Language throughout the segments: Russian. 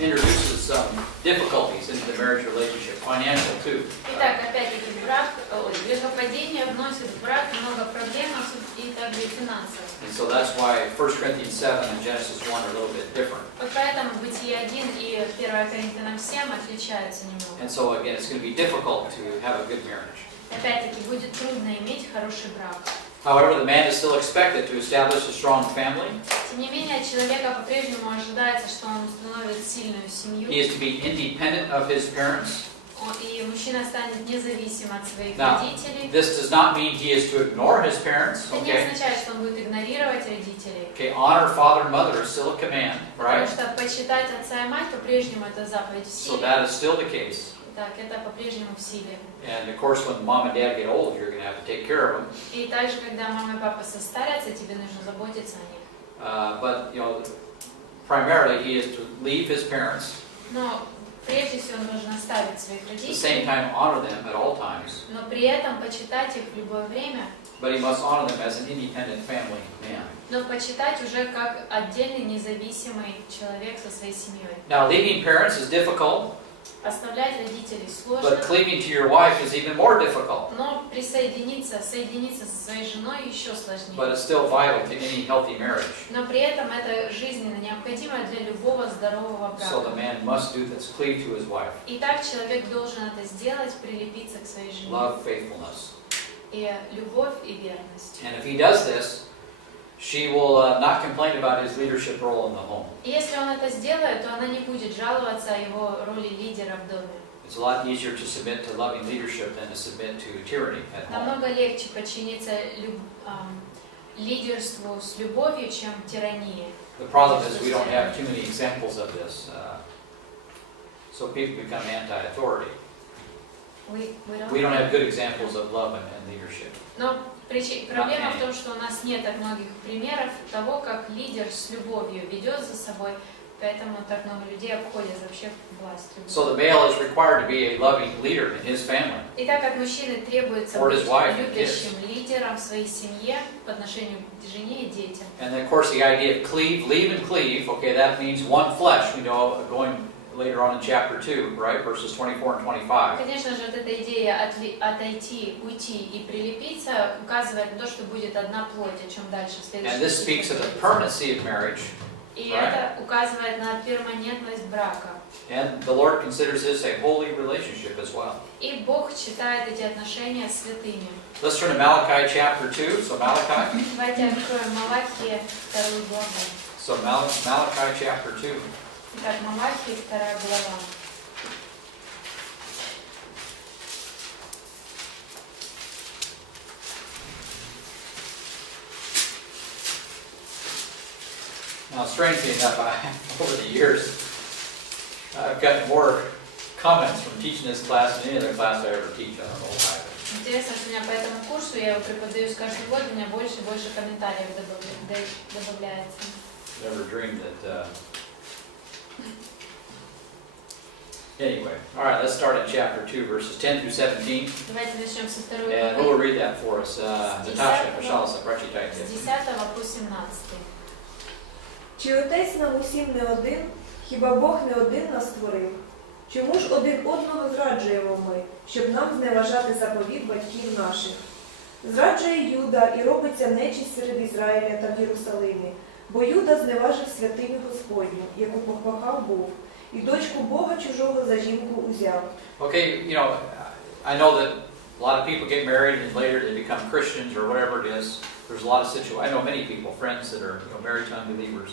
introduces some difficulties into the marriage relationship, financial too. Итак, опять-таки, грехопадение вносит в брак много проблем и также и финансов. And so that's why 1 Corinthians 7 and Genesis 1 are a little bit different. Вот поэтому Бытие 1 и 1 Коринфянам 7 отличаются немного. And so again, it's going to be difficult to have a good marriage. Опять-таки, будет трудно иметь хороший брак. However, the man is still expected to establish a strong family. Тем не менее, от человека по-прежнему ожидается, что он установит сильную семью. He is to be independent of his parents. И мужчина станет независим от своих Now, родителей. this does not mean he is to ignore his parents. Это не Okay. означает, что он будет игнорировать родителей. Okay, honor father and mother is still a command, Потому right? что почитать отца и мать по-прежнему это заповедь в So силе. that is still the case. Так, это по-прежнему в силе. And of course, when mom and dad get old, you're going to have to take care of them. И также, когда мама и папа состарятся, тебе нужно заботиться о них. But you know, primarily he is to leave his parents. Но прежде всего он должен оставить своих At the same родителей, time, honor them at all times. но при этом почитать их в любое время, But he must honor them as an independent family man. но почитать уже как отдельный независимый человек со своей семьей. Now, leaving parents is difficult, Оставлять родителей сложно, but cleaving to your wife is even more difficult. но соединиться со своей женой еще But сложнее. it's still vital to any healthy marriage. Но при этом это жизненно необходимо для любого здорового So the брака. man must do this, cleave to his wife. И так человек должен это сделать, прилепиться к своей жене. Love, faithfulness. И любовь, и верность. And if he does this, she will not complain about his leadership role in the home. И если он это сделает, то она не будет жаловаться о его роли лидера в доме. It's a lot easier to submit to loving leadership than to submit to tyranny at home. Намного легче подчиниться лидерству с любовью, чем тирании. The problem is we don't have too many examples of this, so people become anti-authority. We don't have good examples of love and leadership. Но проблема в том, что у нас нет так многих примеров того, как лидер с любовью ведет за собой, поэтому так много людей обходят вообще власть. So the male is required to be a loving leader in his family. И так как мужчине требуется Or быть his wife, любящим лидером в своей семье по отношению к жене и детям. And then, of course, the idea of cleave, leave and cleave, okay, that means one flesh, we know, going later on in chapter 2, right, verses 24 and 25. Конечно же, вот эта идея отойти, уйти и прилепиться указывает на то, что будет одна плоть, о чем дальше в And this speaks of the следующем. permanency of marriage. И это указывает на перманентность брака. And the Lord considers this a holy relationship as well. И Бог считает эти отношения святыми. Let's turn to Malachi chapter 2. So Malachi. Давайте откроем Малахии 2 главу. So Malachi chapter 2. Итак, Малахии 2 глава. Now, strangely enough, over the years, I've gotten more comments from teaching this class than any other class I ever teach. I don't know why. Интересно, что у меня по этому курсу, я его преподаю с каждый год, у меня больше и больше комментариев добавляется. Never dreamed that. Anyway, all right, let's start in chapter 2, verses 10 through 17. Давайте начнем со 2 And who will главы, read that for us? Natasha, пожалуйста, прочитайте. с 10 по 17. Чи отець нам усім не один, хіба Бог не один нас створив? Чому ж один одного зраджуємо ми, щоб нам зневажати заповіт батьків наших? Зраджує Юда і робиться нечисть серед Ізраїля та в Єрусалимі, бо Юда зневажив святиню Господню, яку покохав Бог, і дочку Бога чужого за жінку узяв. Okay, you know, I know that a lot of people get married and later they become Christians or whatever it is. There's a lot of situations. I know many people, friends that are married to unbelievers.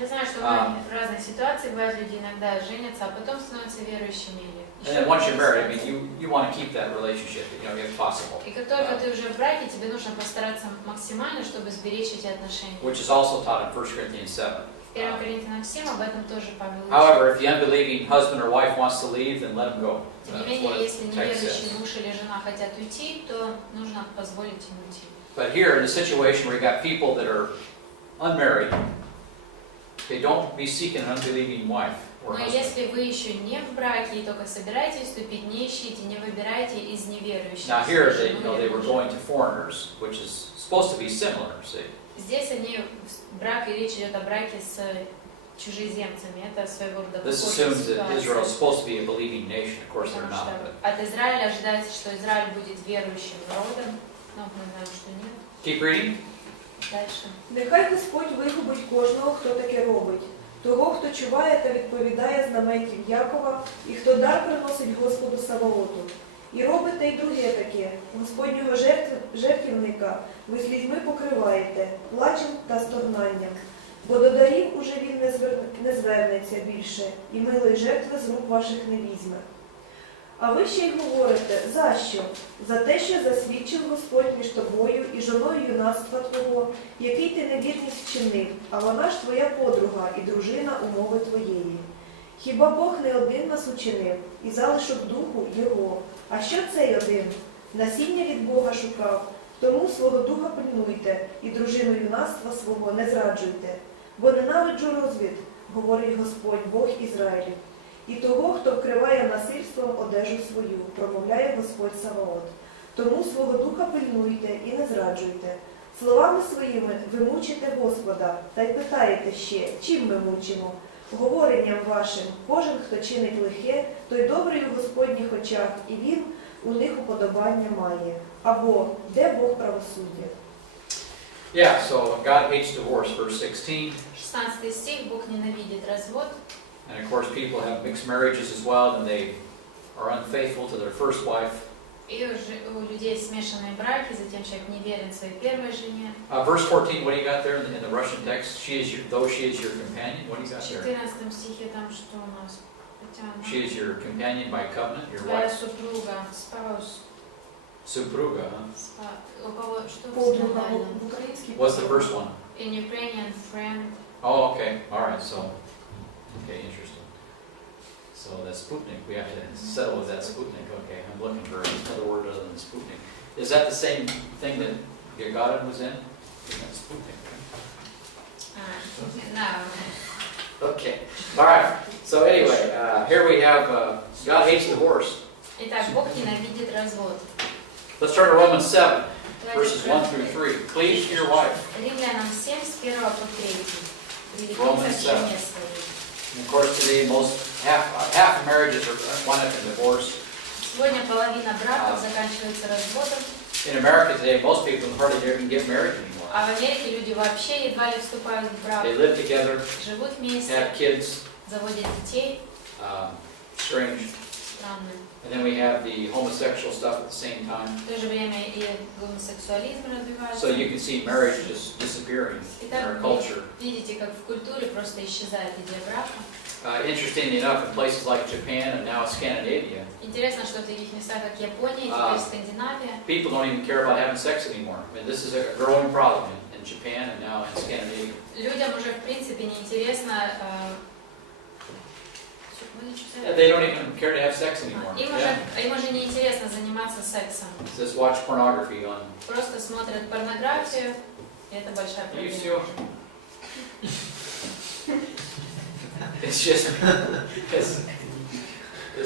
Я знаю, что в разных ситуациях бывают люди иногда женятся, а потом становятся верующими. And then once you're married, I mean, you want to keep that relationship, if possible. И как только ты уже в браке, тебе нужно постараться максимально, чтобы сберечь эти отношения. Which is also taught in 1 Corinthians 7. 1 Коринфянам 7 об этом тоже Павел учит. However, if the unbelieving husband or wife wants to leave, then let them go. Тем не That's менее, what если the text неверующий says. муж или жена хотят уйти, то нужно позволить им уйти. But here, in a situation where you got people that are unmarried, they don't be seeking an unbelieving wife or Но husband. если вы еще не в браке и только собираетесь вступить, не ищите, не выбирайте из неверующих. Now here, жену they или were мужа. going to foreigners, which is supposed to be similar, see. Здесь они брак, и речь идет о браке с чужеземцами. Это своего рода This assumes that Israel is supposed to be a believing nation. Of course, they're not. But от Израиля ожидается, что Израиль будет верующим народом, но мы знаем, что нет. keep reading. Дальше. Нехай Господь вигубить кожного, хто таке робить, того, хто чуває та відповідає знаменів Якова, і хто дар приносить Господу Саваоту. І робите й друге таке, Господнього жертвівника ви слізьми покриваєте, плачем та стогнанням, бо до дарів уже він не звернеться більше, і милої жертви з рук ваших не візьме. А ви ще й говорите, за що? За те, що засвідчив Господь між тобою і жоною юнацтва твого, який ти невірність вчинив, а вона ж твоя подруга і дружина умови твоєї. Хіба Бог не один нас учинив, і залишок духу його? А що цей один? Насіння від Бога шукав, тому свого духа пильнуйте, і дружину юнацтва свого не зраджуйте. Бо ненавиджу розвід, говорить Господь, Бог Ізраїлів. І того, хто вкриває насильством одежу свою, промовляє Господь Саваот. Тому свого духа пильнуйте і не зраджуйте. Словами своїми ви мучите Господа, та й питаєте ще, чим ми мучимо? Говоренням вашим, кожен, хто чинить лихе, той добрий у Господніх очах, і він у них уподобання має. Або, де Бог правосуддя? Yeah, so God hates divorce, verse 16. 16 стих, Бог ненавидит развод. And of course, people have mixed marriages as well, and they are unfaithful to their first wife. И у людей смешанные браки, затем человек не верен своей первой жене. Verse 14, what do you got there in the Russian text? Though she is your companion, what do you got В there? 14 стихе там что у нас? She is your companion by covenant, your Твоя wife. супруга, spouse. Супруга, huh? У кого что в Подруга синодальном? в українській. What's the first one? In Ukrainian, friend. Oh, okay. All right. So, okay, interesting. So that's Sputnik. We have to settle with that Sputnik. Okay, I'm looking for another word other than Sputnik. Is that the same thing that Gagarin was in? That's Sputnik. No. Okay. All right. So anyway, here we have God hates divorce. Итак, Бог ненавидит развод. Let's turn to Romans 7, verses 1 through 3. Cleave to your wife. Римлянам 7, с 1 по 3. Romans 7. And of course, today half of marriages are wound up in divorce. Сегодня половина браков заканчивается разводом. In America today, most people hardly even get married anymore. А в Америке люди вообще едва ли вступают в брак. They live together, Живут вместе, have kids, заводят детей. strange. Странно. And then we have the homosexual stuff at the same time. В то же время и гомосексуализм развивается. So you can see marriage just disappearing in our culture. Видите, как в культуре просто исчезает идея брака. Interestingly enough, in places like Japan and now Scandinavia, Интересно, что в таких местах, как Япония, теперь Скандинавия, people don't even care about having sex anymore. I mean, this is a growing problem in Japan and now in Scandinavia. людям уже в принципе неинтересно. They don't even care to have sex anymore. Им уже неинтересно заниматься сексом. Just watch pornography on. Просто смотрят порнографию, и это большая проблема. It's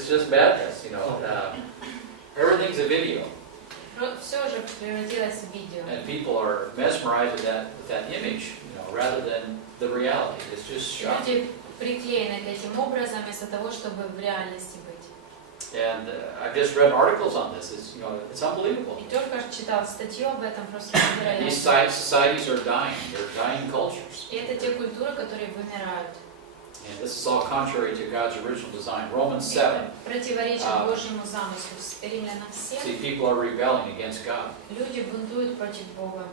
just madness, you know. Everything's a video. Все уже превратилось в видео. And people are mesmerized with that image, you know, rather than the reality. It's just shocking. Люди приклеены к этим образом вместо того, чтобы в реальности быть. And I've just read articles on this. It's, you know, it's unbelievable. И только читал статью об этом, просто невероятно. These societies are dying. They're dying cultures. И это те культуры, которые вымирают. And this is all contrary to God's original design. Romans 7. Противоречит Божьему замыслу. Римлянам 7. See, people are rebelling against God. Люди бунтуют против Бога.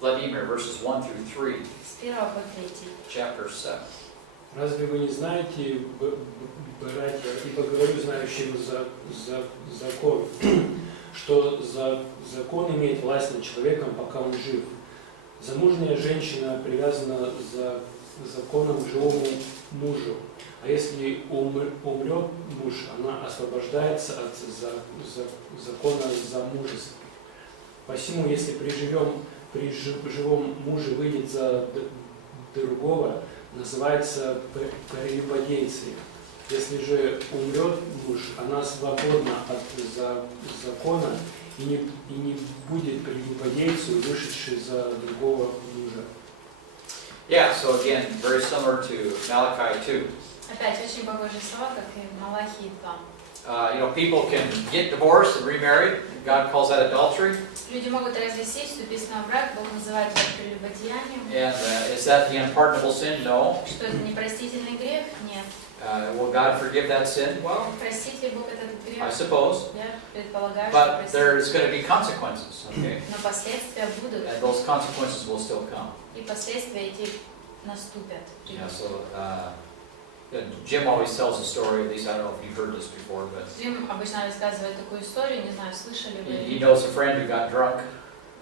Vladimir, verses 1 through 3. С 1 по 3. Chapter 7. Разве вы не знаете, братья, ибо говорю знающим закон, что закон имеет власть над человеком, пока он жив. Замужняя женщина привязана за законом к живому мужу, а если умрет муж, она освобождается от закона замужества. Посему, если при живом муже выйдет за другого, называется прелюбодейцей. Если же умрет муж, она свободна от закона и не будет прелюбодейцей, вышедшей за другого мужа. Yeah, so again, very similar to Malachi 2. Опять очень похожие слова, как и в Малахии 2. People can get divorced and remarried. God calls that adultery. Люди могут развестись, вступить в брак, Бог называет это прелюбодеянием. And is that the unpardonable sin? No. Что это непростительный грех? Нет. Will God forgive that sin? Well, Простит ли Бог этот грех? I suppose. Я предполагаю, But что there's простит. going to be consequences, okay? Но последствия будут. And those consequences will still come. И последствия эти наступят. Yeah, so Jim always tells a story, at least I don't know if you've heard this before, but Джим обычно рассказывает такую историю, не знаю, слышали вы. he knows a friend who got drunk,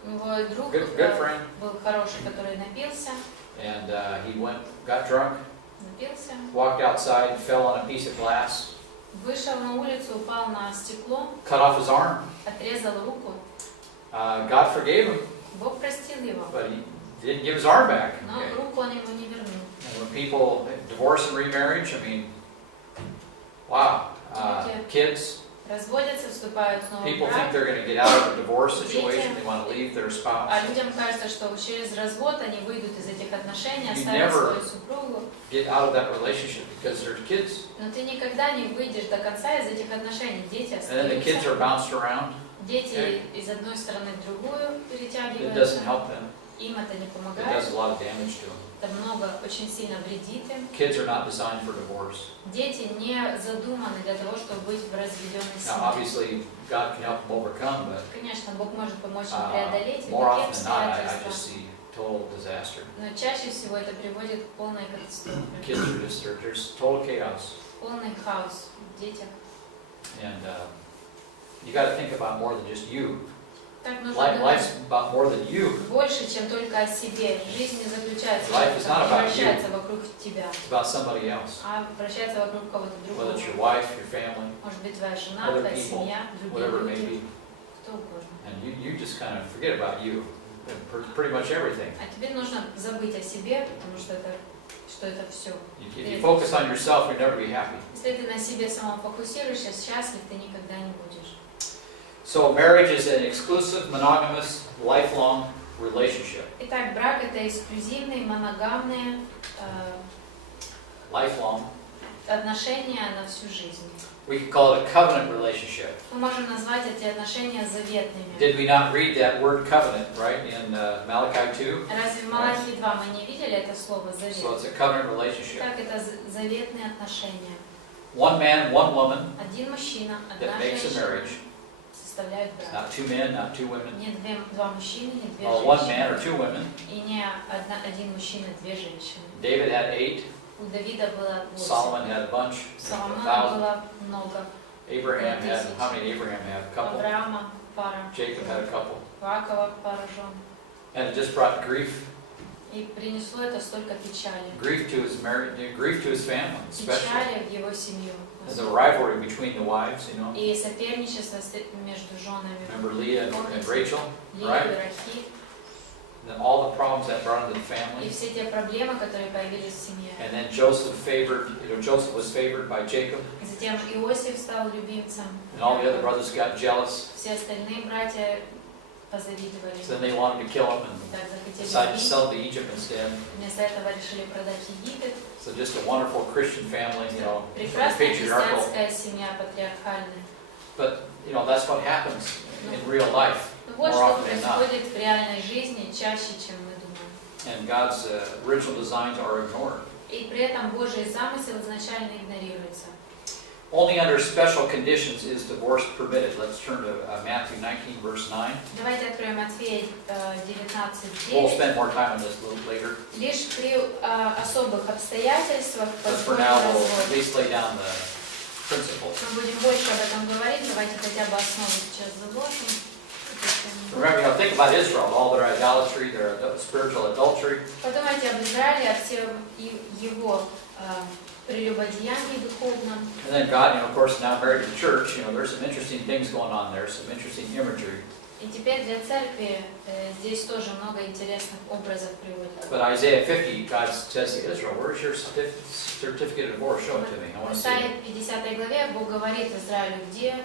У него друг good friend, был хороший, который напился, and he got drunk, walked outside, fell on a piece of glass, вышел на улицу, упал на стекло, cut off his arm. отрезал руку. God forgave him, Бог простил его, but he didn't give his arm back. но Okay? руку он ему не вернул. And when people divorce and remarriage, I mean, wow, kids, Разводятся, вступают снова в people think брак, they're going to get out of a divorce situation, they want to leave their spouse. а людям кажется, что через развод они выйдут из этих отношений, You оставят never свою супругу. Get out of that relationship because they're kids. Но ты никогда не выйдешь до конца из этих отношений. Дети And then the kids are остаются. bounced around. Дети из одной стороны в другую It перетягиваются. doesn't help them. Им это не It помогает. does a lot of damage to them. Это много, очень сильно вредит им. Kids are not designed for divorce. Дети не задуманы для того, чтобы быть в разведенной Now, семье. obviously, God can help them overcome, but Конечно, Бог может помочь им преодолеть more такие often than not, I just обстоятельства. see total disaster. Но чаще всего это приводит к полной катастрофе. Kids are there's total chaos. Полный хаос в детях. And you got to think about more than just you. Так нужно Life's думать about more than you. больше, чем только о себе. Жизнь не заключается в Life том, is что not не about вращается вокруг тебя, It's about somebody else. а вращается вокруг кого-то Whether другого. it's your wife, your family, Может быть, твоя жена, other твоя people, семья, whatever it другие may люди, be. кто угодно. And you just kind of forget about you. Pretty much everything. А тебе нужно забыть о себе, потому что это все. If you focus on yourself, you'll never be happy. Если ты на себе самом фокусируешься, счастлив ты никогда не будешь. So marriage is an exclusive, monogamous, lifelong relationship. Итак, брак это эксклюзивные, моногамные Lifelong. отношения на всю жизнь. We could call it a covenant relationship. Мы можем назвать эти отношения заветными. Did we not read that word covenant, right, in Malachi 2? Разве в Малахии 2 мы не видели это слово завет? So it's a covenant relationship. Так, это заветные отношения. One man, one woman Один мужчина, одна that makes a женщина marriage. составляют брак. Not two men, not two women. Не два мужчины, не две Or one man or женщины. two women. И не один мужчина, две женщины. David had 8. У Давида было 8. Solomon had a bunch. Соломона 1,000. было много. Abraham had, how many did Abraham have? A couple. Авраама пара. Jacob had a couple. Иакова пара жен. And it just brought grief. И принесло это столько печали. Grief to his marriage, grief to his family, especially. Печали в его семью. And the rivalry between the wives, you know. И соперничество между женами. Remember Leah and Rachel, Лея right? и Рахиль. And all the problems that brought into the И family. все те проблемы, которые появились в семье. And then Joseph was favored by Jacob. Затем Иосиф стал любимцем. And all the other brothers got jealous. Все остальные братья позавидовали. So then they wanted to kill him and Так захотели decided to убить. sell to Egypt instead. Вместо этого решили продать Египет. So just a wonderful Christian family, you know, Прекрасная patriarchal. христианская семья, патриархальная. But, you know, that's what happens in real life Ну more вот что often than not. происходит в реальной жизни чаще, чем мы думаем. And God's original designs are ignored. И при этом Божий замысел изначально игнорируется. Only under special conditions is divorce permitted. Let's turn to Matthew 19, verse 9. Давайте откроем Матфея We'll 19:9. spend more time on this a little later. Лишь при особых обстоятельствах But for позволен now, we'll at развод. least lay down the principles. Мы будем больше об этом говорить, давайте хотя бы основу сейчас заложим. Remember, think about Israel, all their idolatry, their spiritual adultery. Подумайте об Израиле, о всем его прелюбодеянии духовном. And then God, of course, now married to the church, there's some interesting things going on there, some interesting imagery. И И теперь для церкви здесь тоже много интересных образов приводится. But Isaiah 50, God says to Israel, where's your certificate of divorce? Show it to me. I В want to see it. Исаии 50 главе Бог говорит Израилю, где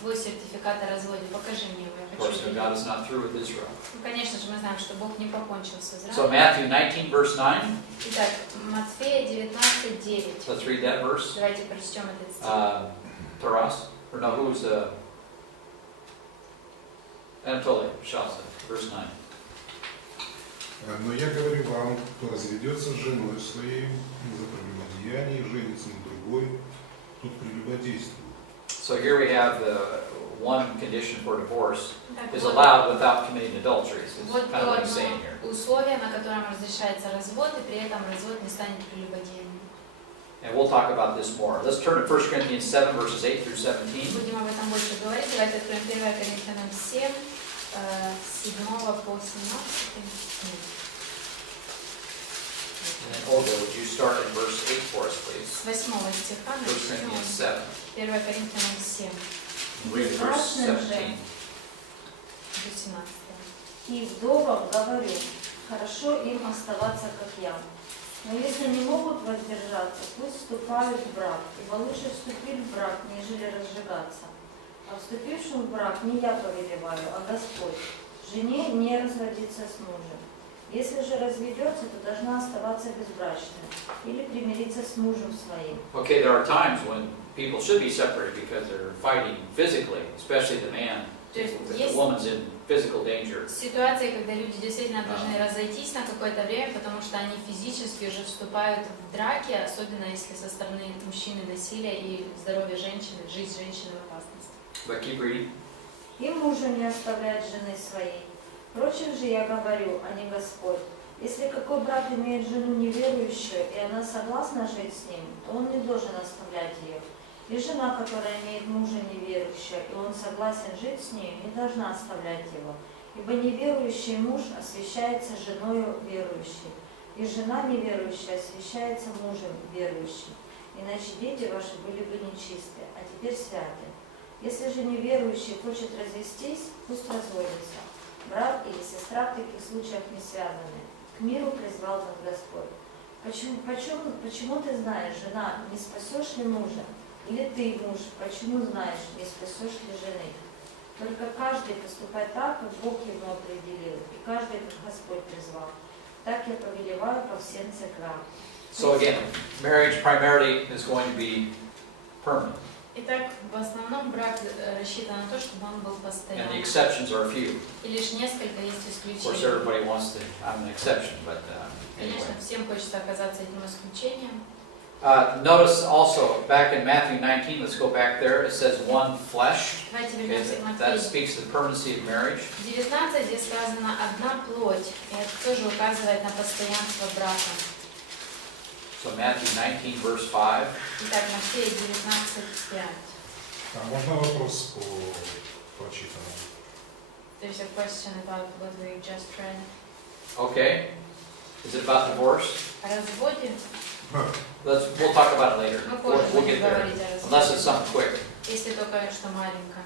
твой сертификат о разводе? Покажи мне его, я Of course, хочу God видеть. is not through with Israel. Ну, конечно же, мы знаем, что Бог не покончил с So Израилем. Matthew 19, verse 9. Итак, Матфея 19:9. Let's read that verse. Давайте прочтем этот стих. Taras, or no, who's Anatoly, Shalsa, verse 9. Но я говорю вам, кто разведется с женой своей за прелюбодеяние и женится на другой, тут прелюбодействует. So here we have the one condition for divorce Так, is вот- allowed without committing adultery. It's Вот kind of то what he's saying here. одно условие, на котором разрешается развод, и при этом развод не станет прелюбодеянием. And we'll talk about this more. Let's turn to 1 Corinthians 7, verses 8 through 17. Будем об этом больше говорить. Давайте откроем 1 Коринфянам 7, с 7 по 17. And then Olga, would you start in verse 8 for us, please? С 8 стиха 1 начнем. Corinthians 7. 1 Коринфянам 7, Read verse 17. до 17. И вдовам говорю, хорошо им оставаться, как я. Но если не могут воздержаться, пусть вступают в брак, ибо лучше вступить в брак, нежели разжигаться. А вступившим в брак не я повелеваю, а Господь. Жене не разводиться с мужем. Если же разведется, то должна оставаться безбрачной или примириться с мужем своим. Okay, there are times when people should be separated because they're fighting physically, especially the man. То есть If the есть woman's in physical danger. ситуации, когда люди действительно должны разойтись на какое-то время, потому что они физически уже вступают в драки, особенно если со стороны мужчины насилие и здоровье женщины, жизнь женщины в опасности. But keep reading. И мужа не оставляет жены своей. Впрочем же я говорю, а не Господь. Если какой брат имеет жену неверующую, и она согласна жить с ним, то он не должен оставлять ее. И жена, которая имеет мужа неверующего, и он согласен жить с ней, не должна оставлять его. Ибо неверующий муж освящается женою верующей, и жена неверующая освящается мужем верующим. Иначе дети ваши были бы нечисты, а теперь святы. Если же неверующий хочет развестись, пусть разводится. Брат или сестра в таких случаях не связаны. К миру призвал нас Господь. Почему ты знаешь, жена, не спасешь ли мужа? Или ты, муж, почему знаешь, не спасешь ли жены? Только каждый поступает так, как Бог ему определил, и каждый, как Господь призвал. Так я повелеваю по всем церквам. So again, marriage primarily is going to be permanent, Итак, в основном брак рассчитан на то, чтобы он был and the постоянным. exceptions are few. И лишь несколько есть Of course, исключений. everybody wants to have an exception, but anyway. Конечно, всем хочется оказаться этим исключением. Notice also back in Matthew 19, let's go back there, it says one flesh. Давайте Okay, вернемся к that Матфею. speaks to the permanency of marriage. 19, где сказано «одна плоть», и это тоже указывает на постоянство брака. So Matthew 19, verse 5. Итак, Матфея 19:5. А можно вопрос по прочитанному? There's a question about what we just read. Okay. Is it about divorce? О разводе. We'll talk about it later. Мы We'll, позже we'll будем get there. говорить о Unless it's разводе. something quick. Если только что маленькое.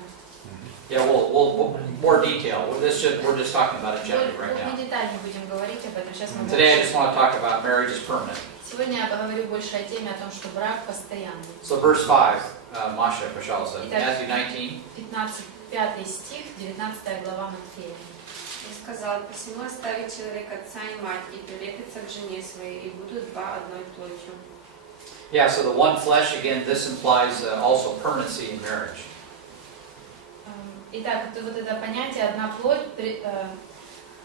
Yeah, we'll more detail. We're just talking about it generally right now. Мы детально будем говорить об этом. Сейчас мы Today I больше- just want to talk about marriage is permanent. Сегодня я поговорю больше о теме о том, что брак постоянный. So verse 5, Masha, пожалуйста, Итак. Matthew 19. 5 стих, 19 глава Матфея. И сказал: посему оставит человек отца и мать, и прилепится к жене своей, и будут два одной плотью. Yeah, so the one flesh, again, this implies also permanency in marriage. Итак, вот это понятие «одна плоть»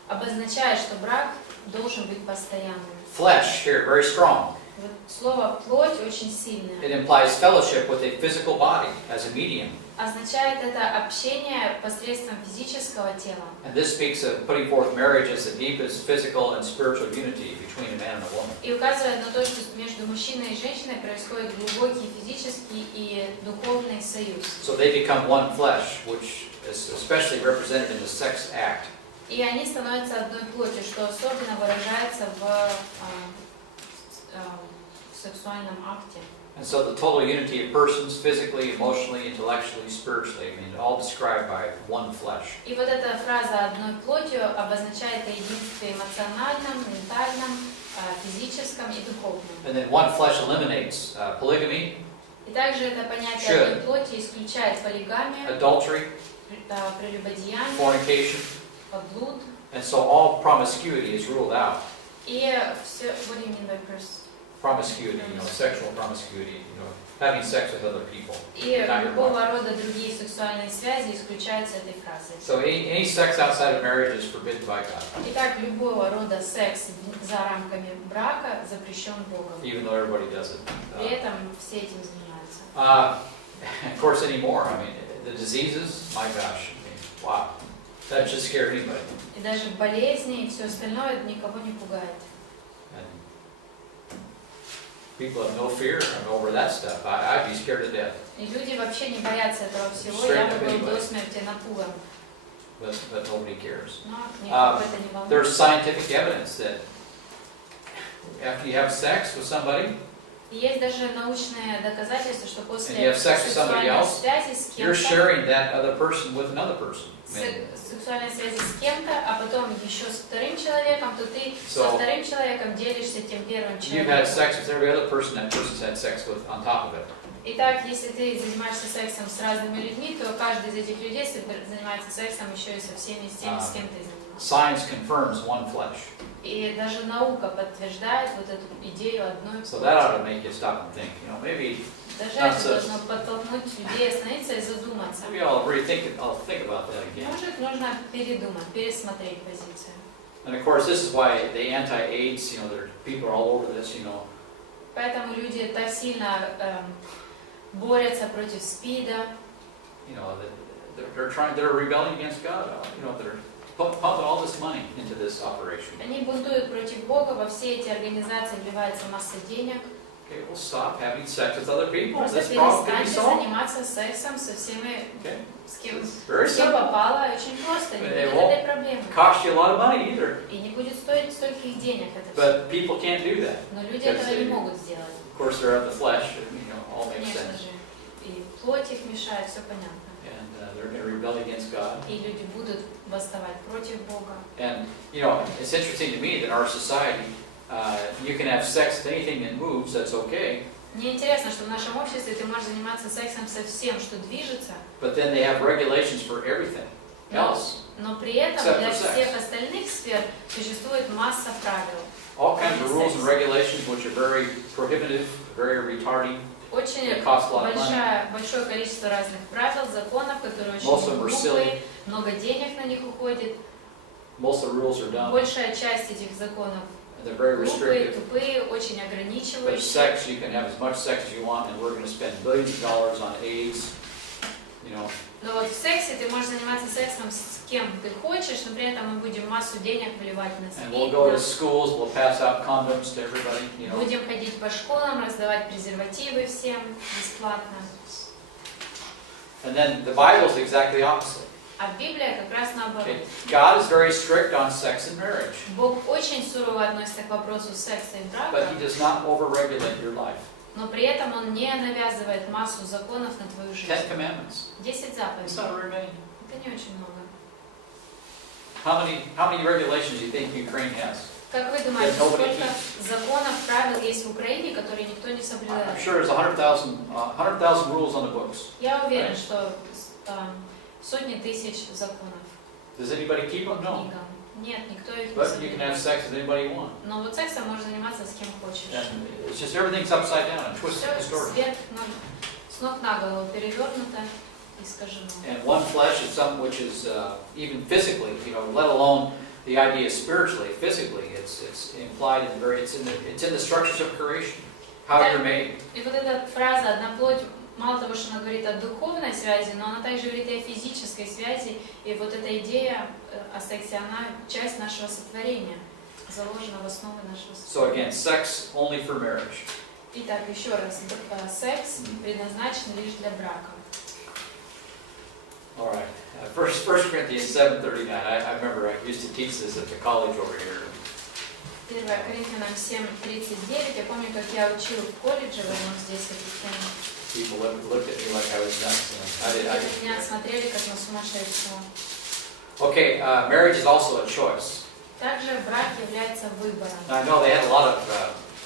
обозначает, что брак должен быть постоянным. Flesh here, very strong. Вот слово «плоть» очень сильное. It implies fellowship with a physical body as a medium. Означает это общение посредством физического тела. And this speaks of putting forth marriage as the deepest physical and spiritual unity between a man and a woman. И указывает на то, что между мужчиной и женщиной происходит глубокий физический и духовный союз. So they become one flesh, which is especially represented in the sex act. И они становятся одной плотью, что особенно выражается в сексуальном акте. And so the total unity of persons, physically, emotionally, intellectually, spiritually, I mean, all described by one flesh. И вот эта фраза «одной плотью» обозначает единство эмоциональном, ментальном, физическом и духовном. And then one flesh eliminates polygamy, И также это понятие одной плоти исключает полигамию, adultery, прелюбодеяние, fornication, подлуд. and so all promiscuity is ruled out. И все, what do you mean by Promiscuity, sexual promiscuity, having sex with other people. И любого рода другие сексуальные связи исключаются этой фразой. So any sex outside of marriage is forbidden by God, Итак, любого рода секс за рамками брака запрещен Богом. even though everybody does it. При этом все этим занимаются. Of course, anymore. I mean, the diseases, my gosh, I mean, wow, that just scared anybody. И даже болезни и все остальное никого не пугает. And people have no fear over that stuff. I'd be scared to death. И люди вообще не боятся этого всего. Я бы был до смерти напуган. But nobody cares. Но никого это не волнует. There's scientific evidence that after you have sex with somebody, И есть даже научные доказательства, что and you после have sex with somebody сексуальной else, связи с you're кем-то, sharing that other person with another person. I mean, сексуальной связи с кем-то, а потом еще с вторым человеком, то ты со вторым человеком делишься тем первым you've had человеком. sex with every other person that person's had sex with on top of it. Итак, если ты занимаешься сексом с разными людьми, то каждый из этих людей занимается сексом еще и со всеми, с теми, с кем ты занимаешься. Science confirms one flesh. И даже наука подтверждает вот эту идею одной So плоти. that ought to make you stop and think, maybe Даже это должно подтолкнуть людей остановиться и задуматься. maybe I'll think about that again. Может, нужно передумать, пересмотреть позицию. And of course, this is why the anti-AIDS, there people are all over this, Поэтому люди так сильно борются против СПИДа. they're rebelling against God. They're pumping all this money into this operation. Они бунтуют против Бога, во все эти организации вливается масса денег. Okay, well, stop having sex with other people. Просто This problem can be перестаньте solved. заниматься сексом со всеми, Okay, с кем very все simple. попало. Очень просто, не It будет won't этой проблемы. cost you a lot of money either. И не будет стоить стольких денег это все. But people can't do that. Но люди этого не могут сделать. Of course, they're of the flesh. All makes Конечно sense. же. И плоть их мешает, все понятно. And they're going to rebel against God. И люди будут восставать против Бога. And it's interesting to me that our society, you can have sex with anything that moves. That's okay. Мне интересно, что в нашем обществе ты можешь заниматься сексом со всем, что движется, But then they have regulations for everything else. но при этом Except для for sex. всех остальных сфер существует масса правил. All kinds of rules and regulations which are very prohibitive, very retarding. Очень It costs a lot of money. большое количество разных правил, законов, которые Most of очень them are silly. глупые, много денег на них уходит. Most of the rules are dumb. Большая часть этих законов They're very глупые, restrictive. тупые, очень But ограничивающие. sex, you can have as much sex as you want, and we're going to spend billions of dollars on AIDS. Но вот в сексе ты можешь заниматься сексом с кем ты хочешь, но при этом мы будем массу денег вливать на And we'll СПИД, go to schools, we'll pass out condoms to everybody. будем ходить по школам, раздавать презервативы всем бесплатно. And then the Bible is exactly opposite. А Библия как раз наоборот. Okay. God is very strict on sex and marriage, Бог очень сурово относится к вопросу секса и but брака, He does not overregulate your life. но при этом Он не навязывает массу законов на твою 10 жизнь. commandments. 10 It's заповедей. not very many. Это не очень много. How many regulations do you think Ukraine has? Как вы думаете, That nobody сколько законов, правил есть в Украине, которые никто не I'm соблюдает? sure there's 100,000 rules on the books. Я уверен, что сотни тысяч законов. Does anybody keep them? No. Книгам. Нет, никто их не But you can have соблюдает. sex with anybody you want. Но вот сексом можно заниматься с кем хочешь. And it's just everything's upside down and twisted Все distorted. с ног на голову перевернуто и искажено. And one flesh is something which is even physically, let alone the idea spiritually, physically, it's implied in it's in the structures of creation, how you're made. И вот эта фраза «одна плоть», мало того, что она говорит о духовной связи, но она также говорит и о физической связи. И вот эта идея о сексе, она часть нашего сотворения, заложена в основе нашего So сотворения. again, sex only for marriage. Итак, еще раз, секс предназначен лишь для брака. All right. 1 Corinthians 7:39. I remember I used to teach this at the college over here. 1 Коринфянам 7:39. Я помню, как я учил в колледже, здесь эту тему. People looked at me like I was nuts. I Все did. на меня смотрели как на сумасшедшего. Okay, marriage is also a choice. Также брак является выбором. Now, I know they had a lot of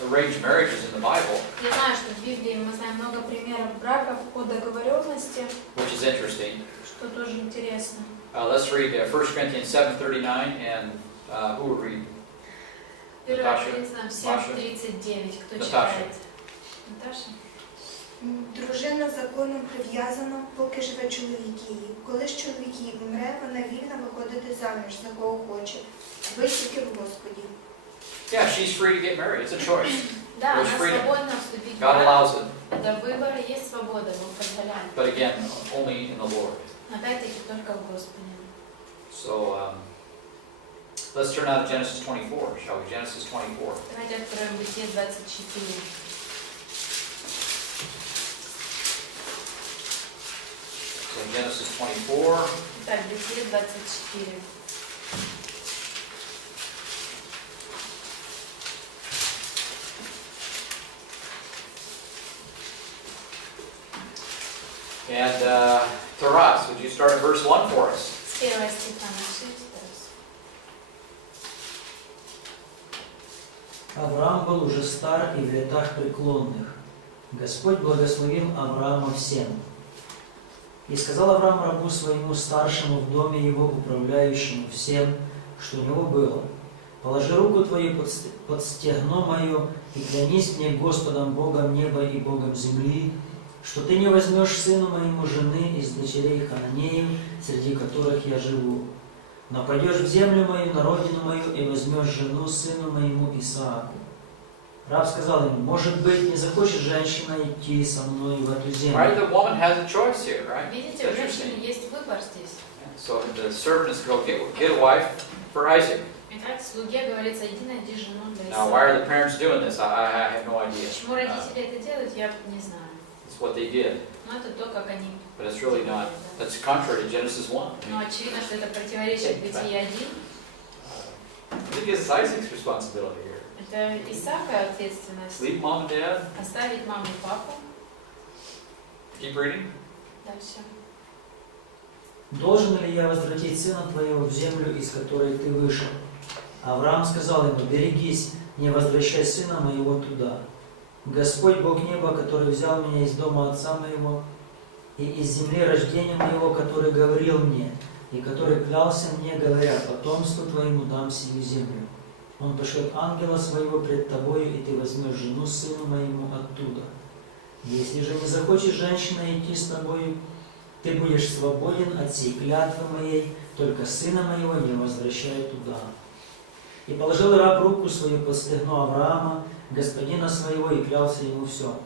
arranged marriages in the Bible, Я знаю, что в Библии мы знаем много примеров браков по договоренности, which is interesting. что тоже интересно. Let's read 1 Corinthians 7:39, and who will read? 1 Наташа, Коринфянам Маша. 7:39. Кто Наташа. читает? Наташа? Дружина законом прив'язана, поки живе чоловік її. Коли ж чоловік її умре, вона вільна виходити заміж, за кого хоче. Ви тільки в Господі. Yeah, she's free to get married. It's a choice. Да, There's она freedom. свободна вступить в God брак. allows it, Это выбор, есть свобода, Бог позволяет. but again, only in the Lord. Опять-таки только в Господе. So let's turn out to Genesis 24, shall we? Genesis 24. Давайте откроем Бытие 24. So Genesis 24. Итак, Бытие 24. And Taras, would you start at verse 1 for us? С первого стиха начните. Авраам был уже стар и в летах преклонных. Господь благословил Авраама всем. И сказал Авраам рабу своему старшему в доме его, управляющему всем, что у него было: «Положи руку твою под стегно мое и клянись мне Господом Богом неба и Богом земли, что ты не возьмешь сыну моему жены из дочерей Хананеев, среди которых я живу, но пойдешь в землю мою, на родину мою, и возьмешь жену сыну моему Исааку». Раб сказал ему: «Может быть, не захочет женщина идти со мной в эту землю?» Right, the woman has a choice here, right? Видите, у женщины есть выбор здесь. So the servant is to go get a wife for Isaac. Итак, слуге говорится: иди найди жену для Now, why are Исаака. the parents doing this? I have no idea. Почему родители это делают, я не знаю. It's what they did, Но это то, как они. but it's really not. That's contrary to Genesis 1. Но очевидно, что это противоречит Бытие 1. I think it's Isaac's responsibility here. Это Исаака ответственность. Leave mom and dad. Оставить маму и папу. Keep reading. Дальше. «Должен ли я возвратить сына твоего в землю, из которой ты вышел?» Авраам сказал ему: «Берегись, не возвращай сына моего туда. Господь Бог неба, который взял меня из дома отца моего и из земли рождения моего, который говорил мне и который клялся мне, говоря: потомству твоему дам сию землю. Он пошлет ангела своего пред тобою, и ты возьмешь жену сыну моему оттуда. Если же не захочешь женщина идти с тобою, ты будешь свободен от сей клятвы моей, только сына моего не возвращай туда». И положил раб руку свою под стегно Авраама, господина своего, и клялся ему все.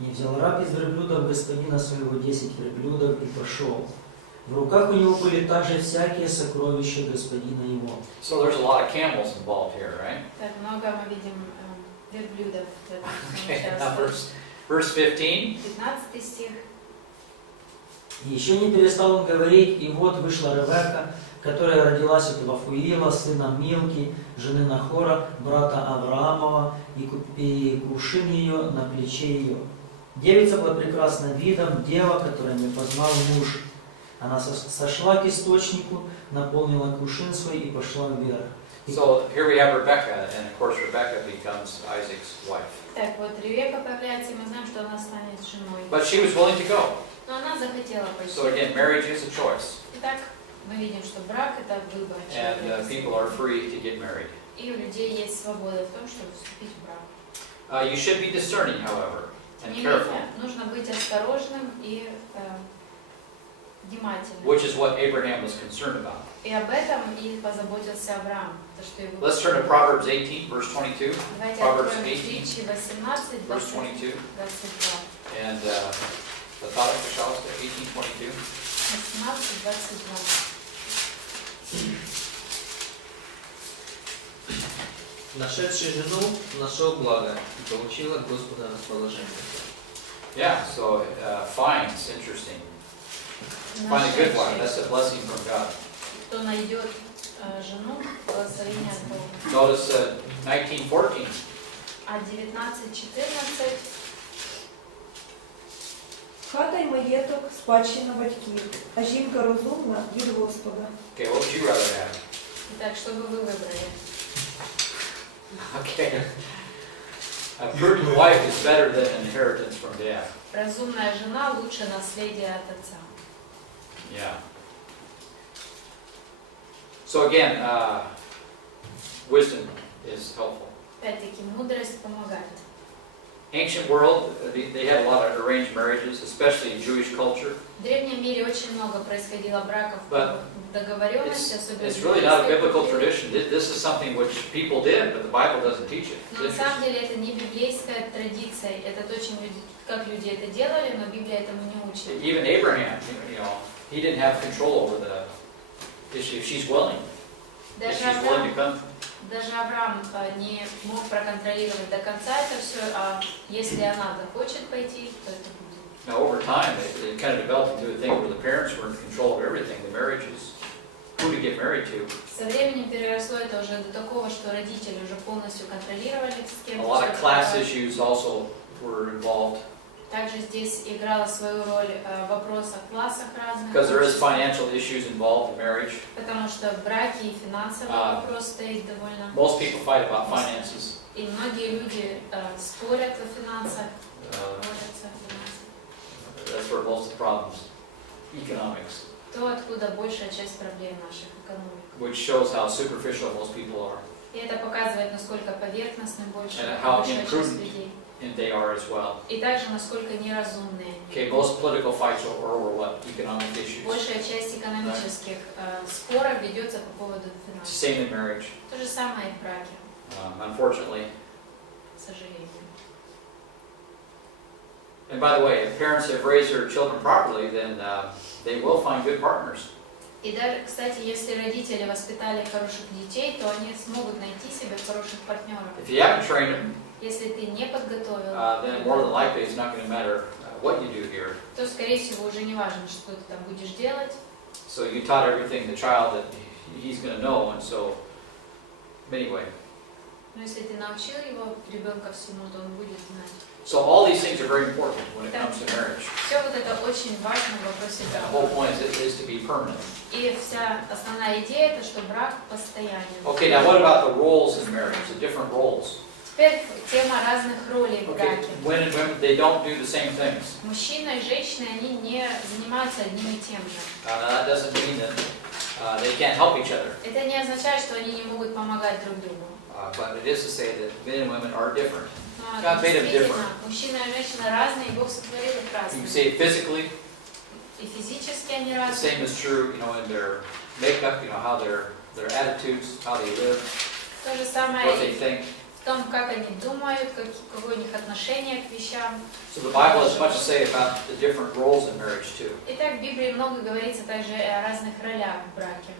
И взял раб из верблюдов господина своего 10 верблюдов и пошел. В руках у него были также всякие сокровища господина его. So there's a lot of camels involved here, right? Так много мы видим верблюдов. в этом Okay, now участке. verse 15. 15 стих. И еще не перестал он говорить, и вот вышла Ревекка, которая родилась от Вафуила, сына Милки, жены Нахора, брата Авраамова, и кувшин ее на плече ее. Девица была прекрасна видом, дева, которая не познал муж. Она сошла к источнику, наполнила кувшин свой и пошла вверх. So here we have Rebecca, and of course Rebecca becomes Isaac's wife. Так вот, Ревека появляется, и мы знаем, что она станет женой. But she was willing to go. Но она захотела пойти. So again, marriage is a choice, Итак, мы видим, что брак – это выбор and человека. people are free to get married. И у людей есть свобода в том, чтобы вступить в брак. You should be discerning, however, and Не careful, менее, нужно быть осторожным и внимательным. which is what Abraham was concerned about. И об этом и позаботился Авраам. То, что его... Let's turn to Proverbs 18, verse 22. Давайте Proverbs откроем 18, притчи 18, verse 22. 22. And пожалуйста, 18:22. 18, 22. Нашедший жену нашел благо и получил от Господа расположение. Yeah, so find is interesting. Find a good one. That's a blessing from God. Кто найдет жену, благословение от Бога. Notice 19:14. А 19:14. Хата й маєток – спадщина батьків, а жінка розумна від Господа. Okay, what would you rather have? Итак, что бы вы выбрали? Okay. A prudent wife is better than an inheritance from dad. Разумная жена лучше наследия от отца. Yeah. So again, wisdom is helpful. Опять-таки, мудрость помогает. Ancient world, they had a lot of arranged marriages, especially in Jewish culture. В древнем мире очень много происходило браков по договоренности, особенно It's в really not a еврейской biblical культуре. tradition. This is something which people did, but the Bible doesn't teach it. Но на самом деле это не библейская традиция. Это то, как люди это делали, но Библия этому не учит. Even Abraham, he didn't have control over the issue. If she's willing, if she's willing to come. Даже Авраам не мог проконтролировать до конца это все, а если она захочет пойти, то это будет. Now, over time, it kind of developed into a thing where the parents were in control of everything, the marriages, who to get married to. Со временем переросло это уже до такого, что родители уже полностью контролировали, с кем. A lot of class issues also were involved. Также здесь играла свою роль вопрос о классах разных. Because there is financial issues involved in marriage. Потому что в браке и финансовый вопрос стоит довольно. Most people fight about finances. И многие люди спорят о финансах, борются о финансах. That's where most of the problems, economics. То, откуда большая часть проблем наших экономик. Which shows how superficial most people are. И это показывает, насколько поверхностны большая часть людей. And they are as well. И также, насколько неразумные. Okay, most political fights are over what? Economic issues. Большая часть экономических споров ведется по поводу финансов. Same in marriage. То же самое и в браке. Unfortunately. К сожалению. And by the way, if parents have raised their children properly, then they will find good partners. И даже, кстати, если родители воспитали хороших детей, то они смогут найти себе хороших партнеров. If you haven't trained them, если ты не подготовил, then more than likely it's not going to matter what you do here. то, скорее всего, уже не важно, что ты там будешь делать. So you taught everything the child that he's going to know, and so anyway. Но если ты научил его ребенка всему, то он будет знать. So all these things are very important when it comes to marriage. Все вот это очень важно в вопросе And the whole брака. point is to be permanent. И вся основная идея это, что брак постоянен. Okay, now what about the roles in marriage, the different roles? Теперь тема разных ролей в Okay, браке. men and women, they don't do the same things. Мужчина и женщина, они не занимаются одним и тем же. That doesn't mean that they can't help each other. Это не означает, что они не могут помогать друг другу. But it is to say that men and women are different. Но God made them действительно, different. мужчина и женщина разные, и Бог сотворил их You can разными. see it physically. И физически они The разные. same is true, in their makeup, how their attitudes, how they live, То же what самое they и think. в том, как они думают, какое у них отношение к вещам. So the Bible has much to say about the different roles in marriage too. Итак, в Библии много говорится также и о разных ролях в браке.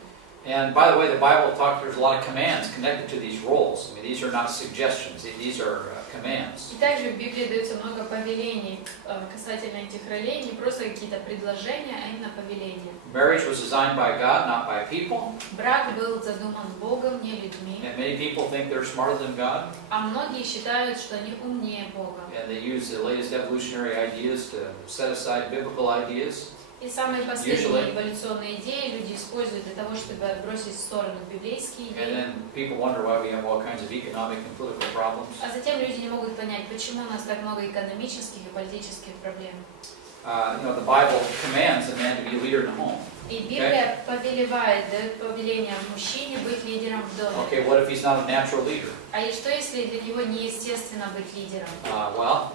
And by the way, the Bible there's a lot of commands connected to these roles. I mean, these are not suggestions; these are commands. И также в Библии дается много повелений касательно этих ролей, не просто какие-то предложения, а именно повеления. Marriage was designed by God, not by people. Брак был задуман Богом, не людьми. And many people think they're smarter than God. А многие считают, что они умнее Бога. And they use the latest evolutionary ideas to set aside biblical ideas. И самые последние эволюционные идеи люди используют для того, чтобы отбросить в сторону библейские And идеи. then people wonder why we have all kinds of economic and political problems. А затем люди не могут понять, почему у нас так много экономических и политических проблем. The Bible commands a man to be a leader in the home. И Библия повелевает, дает повеление мужчине быть лидером в доме. Okay, what if he's not a natural leader? А и что, если для него неестественно быть лидером? Well,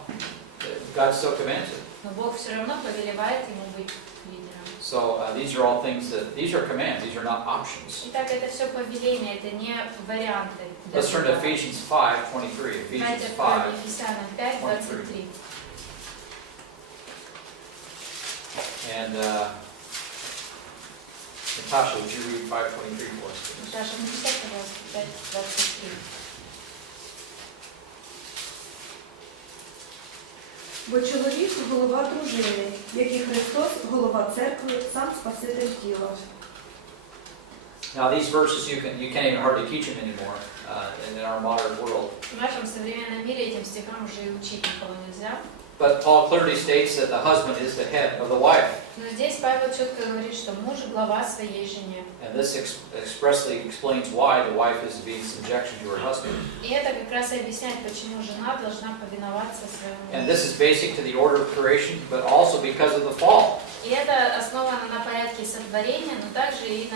God still commands it. Но Бог все равно повелевает ему быть лидером. So these are all things these are commands, these are not options. Итак, это все повеление, это не варианты. Let's turn to Ephesians 5:23. Давайте Ephesians откроем 5. Ефесянам 5:23. And Natasha, would you read 5:23 for us, please? Наташа, напиши, пожалуйста, 5:23. Бо чоловік – голова дружини, як і Христос – голова церкви, сам Спаситель тіла. Now these verses you can't even hardly teach them anymore in our modern world. В нашем современном мире этим стихам уже и учить никого нельзя. But Paul clearly states that the husband is the head of the wife. Но здесь Павел четко говорит, что муж глава своей жене. And this expressly explains why the wife is to be in subjection to her husband. И это как раз и объясняет, почему жена должна повиноваться своему And мужу. this is basic to the order of creation, but also because of the fall, И это основано на порядке сотворения, но также и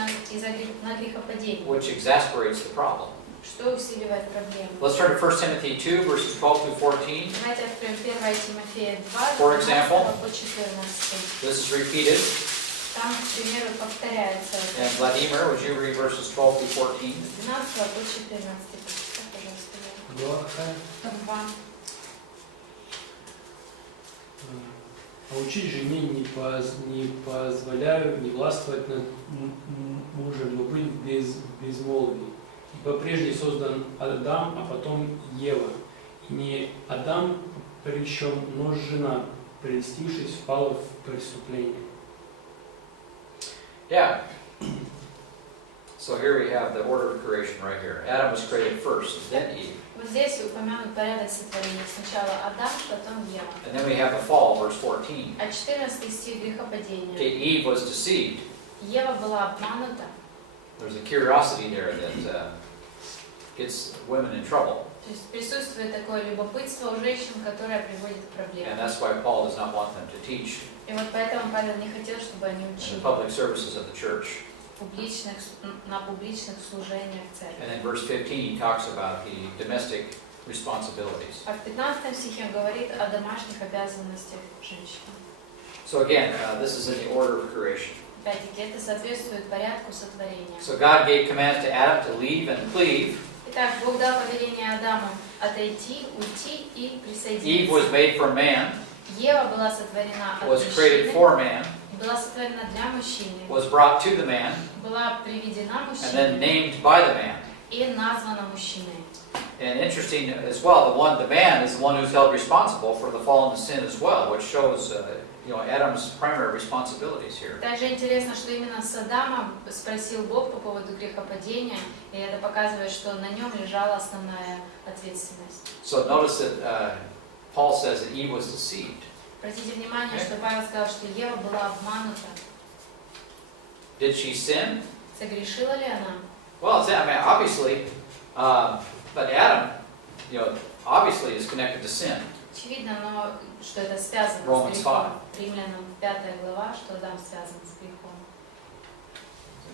на грехопадении, which exasperates the problem. что усиливает проблему. Let's turn to 1 Timothy 2, verses 12 through 14. Давайте откроем 1 Тимофея 2, For 12 example, по 14. This is repeated. Там, к примеру, повторяется And Vladimir, would you read verses 12 through 14? с 12 по 14. Пожалуйста. Глава какая? 2. А учить жене не позволяю не властвовать над мужем, но быть безмолвным. Ибо прежде создан Адам, а потом Ева. И не Адам прельщен, но жена, прельстившись, впала в преступление. Yeah. So here we have the order of creation right here. Adam was created first, then Eve. Вот здесь упомянут порядок сотворения. Сначала Адам, потом Ева. And then we have the fall, verse 14. А 14 стих грехопадения. Okay, Eve was deceived. Ева была обманута. There's a curiosity there that gets women in trouble. То есть присутствует такое любопытство у женщин, которое приводит к And проблемам. that's why Paul does not want them to teach И вот поэтому Павел не хотел, чтобы они in учили the public services of the church. на публичных служениях церкви. And in verse 15 he talks about the domestic responsibilities. А в 15 стихе он говорит о домашних обязанностях женщин. So again, this is in the order of creation. Опять-таки, это соответствует порядку сотворения. So God gave commands to Adam to leave and cleave. Итак, Бог дал повеление Адаму отойти, уйти и Eve was присоединиться. made for man, Ева была сотворена от was created мужчины, for man, была сотворена для мужчины, was brought to the man, была приведена and then мужчине named by the man. и названа мужчиной. And interesting as well, the man is the one who's held responsible for the fall into sin as well, which shows Adam's primary responsibilities here. Также интересно, что именно с Адамом спросил Бог по поводу грехопадения, и это показывает, что на нем лежала основная ответственность. So notice that Paul says that Eve was deceived. Обратите внимание, что Павел сказал, что Ева была обманута. Did she sin? Согрешила ли она? Well, obviously, but Adam, obviously is connected to sin. Очевидно, но что это связано Romans с 5. грехом. Римлянам 5 глава, что Адам связан с грехом.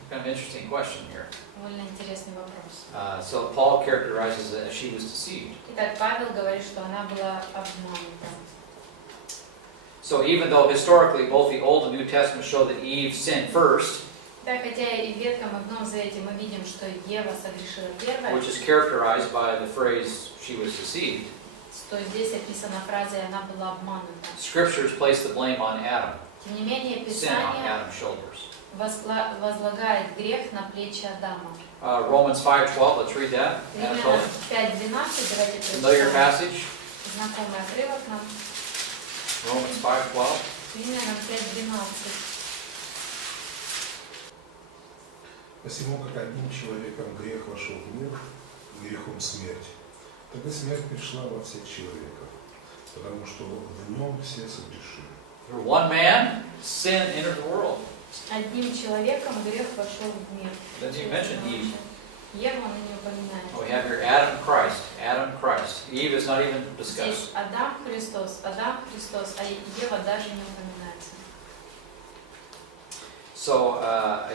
Kind of interesting question here. Довольно интересный вопрос. So Paul characterizes that she was deceived. Итак, Павел говорит, что она была обманута. So even though historically both the Old and New Testament show that Eve sinned first, Так, хотя и в Ветхом и в Новом Завете мы видим, что Ева согрешила первая, which is characterized by the phrase she was deceived, то здесь описана фраза «она была обманута». Scriptures place the blame on Adam, Тем не менее, sin on Писание Adam's shoulders. возлагает грех на плечи Адама. Romans 5:12, let's read that. Римлянам 5:12, давайте Familiar прочитаем. passage, Знакомый отрывок нам. Romans 5:12. Римлянам 5:12. Посему, как одним человеком грех вошел в мир, грехом смерть, так и смерть пришла во всех человеков, потому что в нем все согрешили. Through one man, sin entered the world. Одним человеком грех вошел в мир. Doesn't he mention Eve? Еву он и не упоминает. We have here Adam Christ. Eve is not even discussed. Здесь Адам Христос, а Ева даже не упоминается. So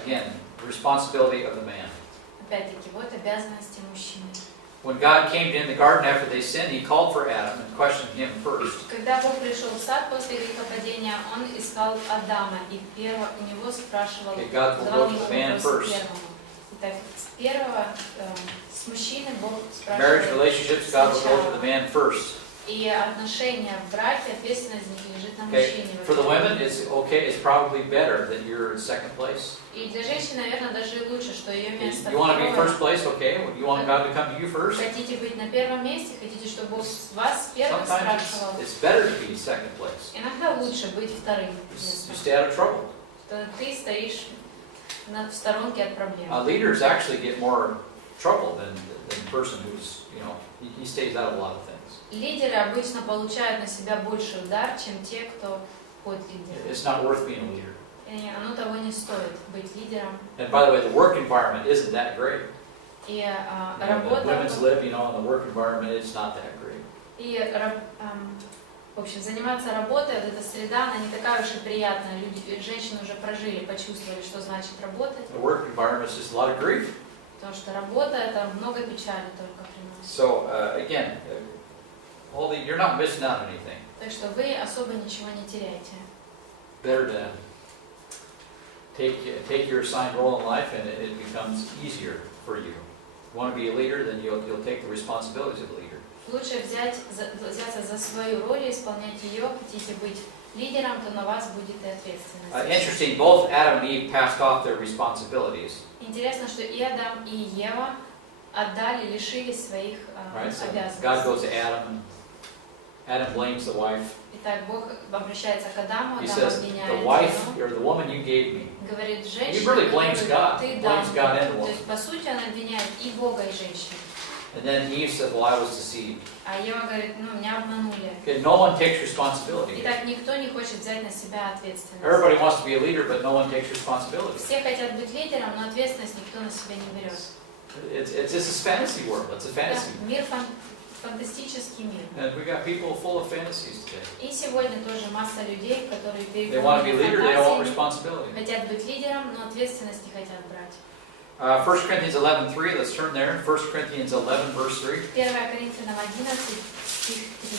again, the responsibility of the man. Опять-таки, вот обязанности мужчины. When God came in the garden after they sinned, He called for Adam and questioned him first. Когда Бог пришел в сад после грехопадения, он искал Адама, и у него спрашивал, Okay, God will задавал go ему to the man вопросы first. первому. Итак, с первого, с мужчины Бог Marriage спрашивает relationships, God will go to the man first. И отношения в браке, ответственность за них лежит на Okay, мужчине. for the women, it's probably better that you're in second place. И для женщины, наверное, даже лучше, что ее место You want to be второе. first place, okay? You want God to come to you first? Хотите быть на первом месте, хотите, чтобы Бог вас первым Sometimes спрашивал. it's better to be in second place. Иногда лучше быть вторым You местом. stay out of trouble. То ты стоишь в сторонке от проблем. Leaders actually get more trouble than the person who's, he stays out of a lot of things. Лидеры обычно получают на себя больше удар, чем те, кто под лидером. It's not worth being a leader. И оно того не стоит быть лидером. And by the way, the work environment isn't that great. И The работа... women's live, in the work environment, it's not that great. И, в общем, заниматься работой, вот эта среда, она не такая уж и приятная. Женщины уже прожили, почувствовали, что значит работать. The work environment is just a lot of grief. Потому что работа — это много печали только приносит. So again, you're not missing out on anything. Так что вы особо ничего не теряете. Better to take your assigned role in life, and it becomes easier for you. You want to be a leader, then you'll take the responsibilities of a leader. Лучше взяться за свою роль и исполнять ее. Хотите быть лидером, то на вас будет и ответственность. Interesting, both Adam and Eve passed off their responsibilities. Интересно, что и Адам, и Ева отдали, лишились своих Right? So обязанностей. God goes to Adam, and Adam blames the wife. Итак, Бог обращается к Адаму, He Адам says, обвиняет the wife, жену. or the woman you gave me. Говорит, He женщина, really blames God. ты Blames дал God and the мне. То woman. есть, по сути, он обвиняет и Бога, и женщину. And then Eve said, well, I was deceived. А Ева говорит, меня обманули. Okay, no one takes responsibility. Итак, никто не хочет взять на себя ответственность. Everybody wants to be a leader, but no one takes responsibility. Все хотят быть лидером, но ответственность никто на себя не берет. It's just a fantasy world. It's a fantasy. Да, мир фантастический мир. And we got people full of fantasies today. И сегодня тоже масса людей, которые They want to be a leader, they don't want фантазиями, responsibility. хотят быть лидером, но ответственность не хотят брать. 1 Corinthians 11:3, let's turn there. 1 Corinthians 11, verse 3. 1 Коринфянам 11, стих 3.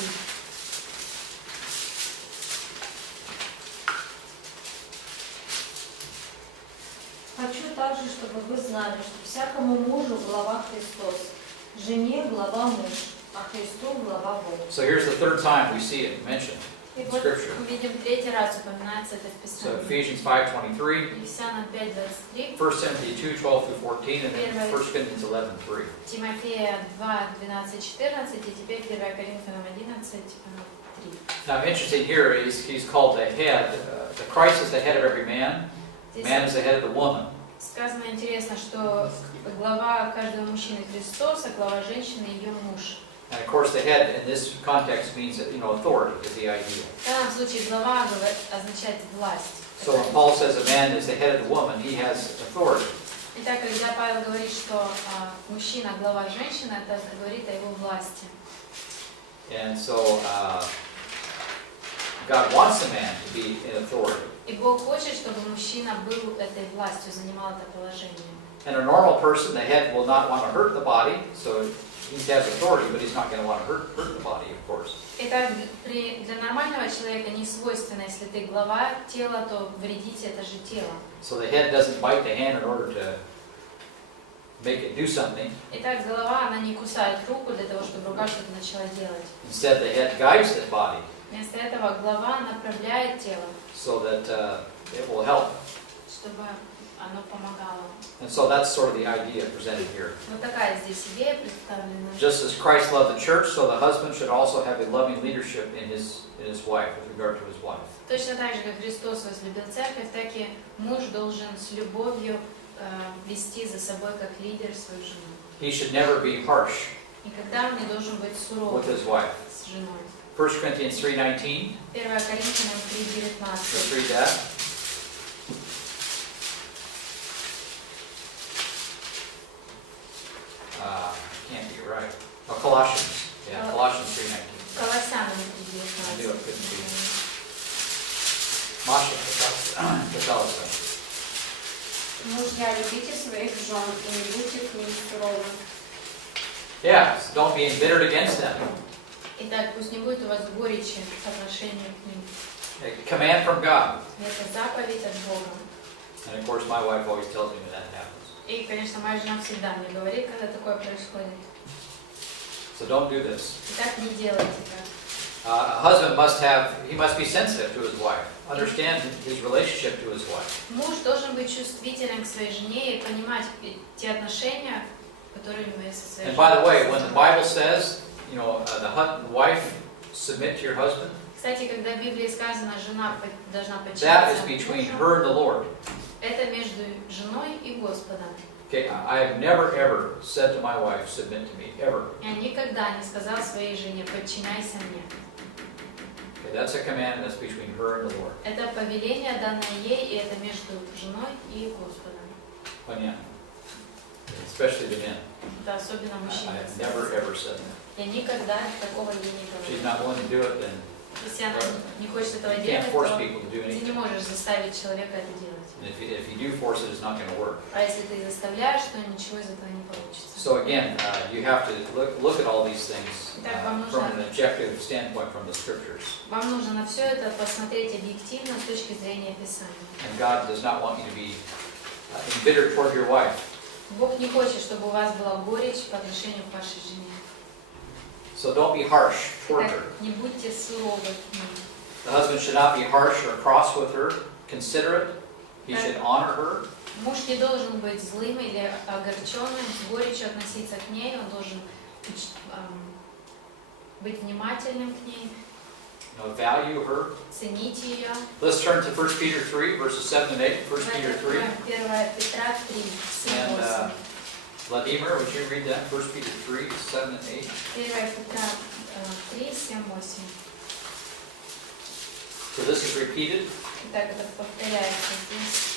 Хочу также, чтобы вы знали, что всякому мужу глава Христос, жене глава муж, а Христу глава Бог. So here's the third time we see it mentioned И in вот Scripture. мы видим третий раз упоминается это в So Писании. Ephesians 5:23, Ефесянам 5:23, 1 Timothy 2:12-14, and then 1 Corinthians 11:3. Тимофея 2:12-14 и теперь 1 Коринфянам 11:3. Now, interesting here is he's called the head. The Christ is the head of every man. Man is the head of the woman. Сказано интересно, что глава каждого мужчины Христос, а глава женщины ее муж. And of course, the head in this context means that, authority is the idea. В данном случае глава означает власть. So when Paul says a man is the head of the woman, he has authority. Итак, когда Павел говорит, что мужчина глава женщины, это говорит о его власти. And so God wants a man to be in authority. И Бог хочет, чтобы мужчина был этой властью, занимал это положение. And a normal person, the head will not want to hurt the body, so he has authority, but he's not going to want to hurt the body, of course. Итак, для нормального человека не свойственно, если ты глава тела, то вредить это же тело. So the head doesn't bite the hand in order to make it do something. Итак, голова, она не кусает руку для того, чтобы рука что-то начала делать. Instead, the head guides the body Вместо этого глава направляет тело, so that it will help. чтобы оно помогало. And so that's sort of the idea presented here. Вот такая здесь идея представлена. Just as Christ loved the church, so the husband should also have a loving leadership in his wife, with regard to his wife. Точно так же, как Христос возлюбил церковь, так и муж должен с любовью вести за собой как лидер свою жену. He should never be harsh Никогда он не должен быть суров with his wife. с женой. 1 Corinthians 3:19. 1 Коринфянам 3:19. Let's read that. Can't be right. Oh, Colossians. Yeah, Colossians 3:19. Колоссянам I knew it 3:19. couldn't be. Masha, пожалуйста. Мужья, любите своих жен и не будьте к ним суровы. Yeah, so don't be embittered against them. Итак, пусть не будет у вас горечи по отношению к ним. A command from God. Это заповедь от Бога. And of course, my wife always tells me when that happens. И, конечно, моя жена всегда мне говорит, когда такое происходит. So don't do this. Итак, не делайте так. A husband must be sensitive to his wife, understand his relationship to his wife. Муж должен быть чувствителен к своей жене и понимать те отношения, которые у него есть со своей And by the way, женой. when the Bible says, the wife submit to your husband, Кстати, когда в Библии сказано, жена должна that is подчиняться between мужу, her and the Lord. Это между женой и Господом. Okay, I have never ever said to my wife, submit to me, ever. Я никогда не сказал своей жене, подчиняйся мне. Okay, that's a command that's between her and the Lord. Это повеление, данное ей, и это между женой и Господом. Понятно. Especially the men. Это особенно I мужчины. have never ever said that. Я никогда такого ей не If she's говорила. not willing to do it, then Если она не хочет этого you can't делать, force то people to do ты не anything. можешь заставить человека это делать. And if you do force it, it's not going to work. А если ты заставляешь, то ничего из этого не получится. So again, you have to look at all these things Итак, вам from нужно, an objective standpoint from the Scriptures. вам нужно на все это посмотреть объективно с точки зрения Писания. And God does not want you to be embittered toward your wife. Бог не хочет, чтобы у вас была горечь по отношению к вашей жене. So don't be harsh toward Итак, her. не будьте суровы к ней. The husband should not be harsh or cross with her, considerate. He should honor her. Mуж не должен быть злым или огорченным, с горечью относиться к ней, он должен быть внимательным к ней, Value her. ценить ее. Let's turn to 1 Peter 3, verses 7 and 8. 1 Peter 3. 1 Петра 3, 7, And 8. Vladimir, would you read that? 1 Peter 3, 7 and 8. 1 Петра 3, 7, 8. So this is repeated. Итак, это повторяется здесь.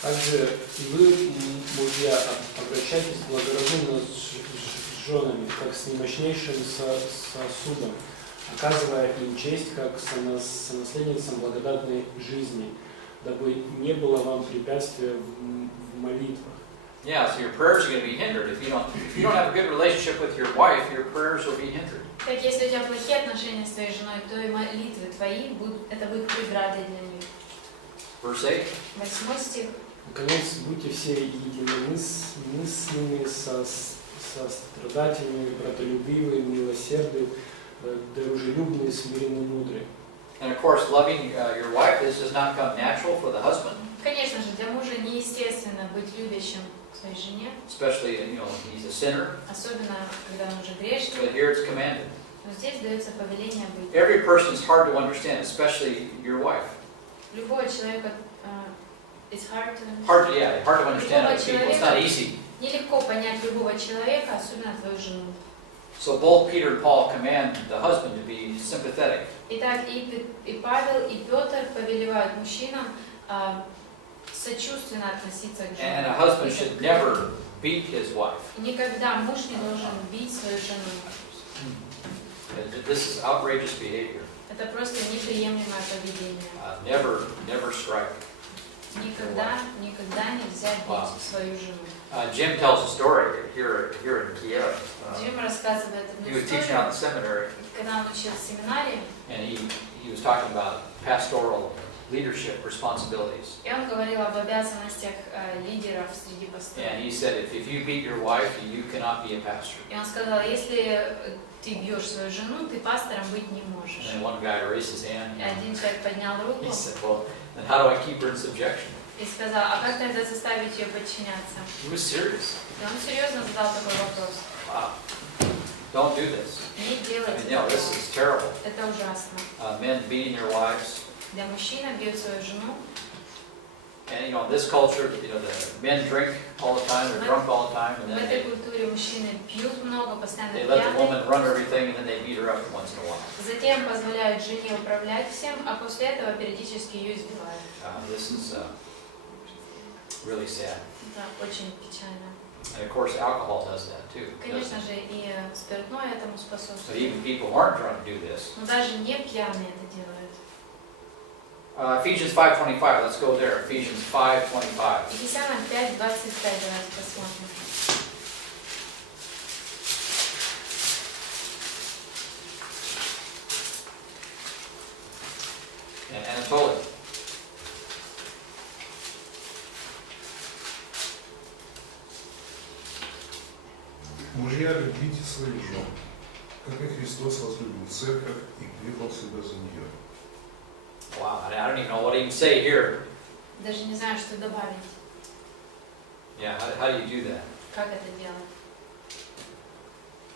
Также и вы, мужья, обращайтесь благоразумно с женами, как с немощнейшим сосудом, оказывая им честь, как сонаследницам благодатной жизни, дабы не было вам препятствия в молитвах. Yeah, so your prayers are going to be hindered. If you don't have a good relationship with your wife, your prayers will be hindered. Так, если у тебя плохие отношения с твоей женой, то и молитвы твои будут, это будет преградой для них. Verse 8. 8 стих. Наконец, будьте все единомысленны, сострадательны, братолюбивы, милосердны, дружелюбны, смиренны, мудры. And of course, loving your wife, this does not come natural for the husband. Конечно же, для мужа неестественно быть любящим к своей жене, Especially, he's a sinner, особенно когда он уже грешник. but here it's commanded. Но здесь дается повеление быть. Every person is hard to understand, especially your wife. Любого человека it's hard to Hard to understand other people. It's not easy. Нелегко понять любого человека, особенно твою жену. So both Peter and Paul command the husband to be sympathetic. Итак, и Павел, и Петр повелевают мужчинам сочувственно относиться к And a жене. husband should never beat his wife. И никогда муж не должен бить свою жену. This is outrageous behavior. Это просто неприемлемое поведение. Never strike. Никогда нельзя бить свою жену. Jim tells a story here in Kiev. Джим рассказывает He одну was teaching out историю, in the seminary, когда он учил в семинаре, and he was talking about pastoral leadership responsibilities. и он говорил об обязанностях лидеров среди пасторов. And he said, if you beat your wife, you cannot be a pastor. И он сказал, если ты бьешь свою жену, ты пастором быть не And можешь. then one guy raised his hand. И один человек поднял руку He said, well, then how do I keep her in subjection? и сказал, а как тогда заставить ее подчиняться? He was serious. И он серьезно задал такой вопрос. Wow. Don't do this. Не I делайте mean, this этого. is terrible. Это ужасно. Men beating their wives. Для мужчины бьет свою жену. And in this culture, the men drink all the time, they're drunk all the time, В and then этой культуре мужчины пьют много, постоянно they let the пьяны. woman run everything, and then they beat her up once in a while. Затем позволяют жене управлять всем, а после этого периодически ее избивают. This is really sad. Это очень печально. And of course, alcohol does that too. Конечно же, и спиртное этому But способствует. even people who aren't drunk do this. Но даже не пьяные это делают. Ephesians 5:25. Let's go there. Ephesians 5:25. Ефесянам 5:25, давайте посмотрим. And Anatoly. Мужья, любите своих жен, как и Христос возлюбил церковь и предал себя за нее. Wow, I don't even know what to even say here. Даже не знаю, что добавить. Yeah, how do you do that? Как это делать?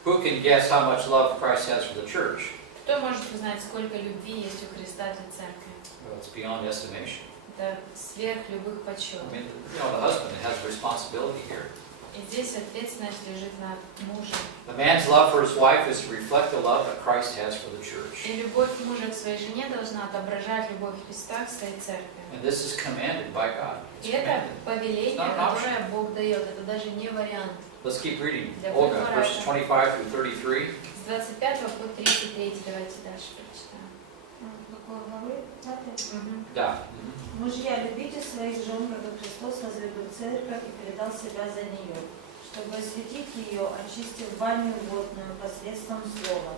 Who can guess how much love Christ has for the church? Кто может узнать, сколько любви есть у Христа для церкви? Well, it's beyond estimation. Это сверх любых подсчетов. I mean, the husband has a responsibility here. И здесь ответственность лежит на муже. The man's love for his wife is to reflect the love that Christ has for the church. И любовь мужа к своей жене должна отображать любовь Христа к своей церкви. And this is commanded by God. It's И это commanded. повеление, Not an option. которое Бог дает. Это даже не вариант. Let's keep reading. Для Olga, выбора verses это- 25 through 33. С 25 по 33 давайте дальше прочитаем. Какой главы? Пятый? Да. Мужья, любите своих жен, как и Христос возлюбил церковь и предал себя за нее, чтобы осветить ее, очистив баню водную посредством слова,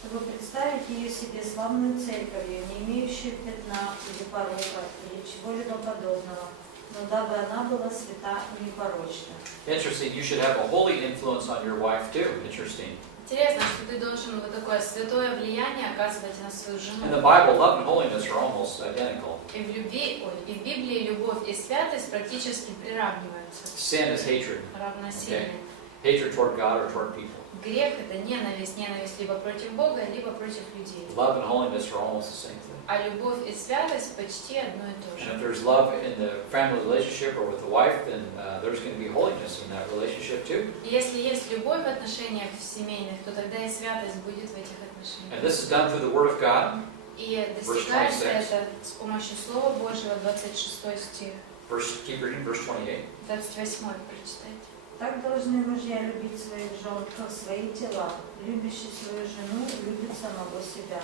чтобы представить ее себе славную церковью, не имеющую пятна или порока, или чего-либо подобного, но дабы она была свята и непорочна. Interesting. You should have a holy influence on your wife too. Interesting. Интересно, что ты должен вот такое святое влияние оказывать на свою In the жену. Bible, love and holiness are almost identical. И в Библии любовь и святость практически приравниваются, Sin is hatred. равносильны. Hatred toward God or toward people. Грех – это ненависть либо против Бога, либо против людей. Love and holiness are almost the same thing. А любовь и святость почти одно и то And же. if there's love in the family relationship or with the wife, then there's going to be holiness in that relationship too. И если есть любовь в отношениях семейных, то тогда и святость будет в этих отношениях. And this is done through the Word of God. И достигается это с помощью Слова Божьего, 26 стих, Keep reading, verse 28. 28 прочитайте. Так должны мужья любить своих жен, как свои тела. Любящий свою жену любит самого себя.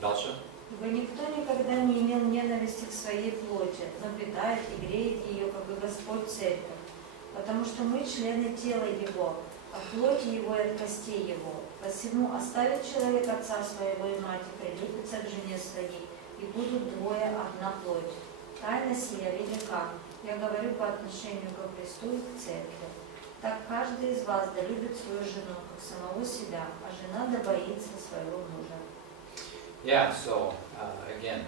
Дальше. Ибо никто никогда не имел ненависти к своей плоти, но питает и греет ее, как и Господь церковь. Потому что мы члены тела Его, а плоть Его и от костей Его. Посему оставит человек отца своего и мать, и прилепится к жене своей, и будут двое одна плоть. Тайна сия велика. Я говорю по отношению ко Христу и к церкви. Так каждый из вас да любит свою жену, как самого себя, а жена да боится своего мужа. Yeah, so again,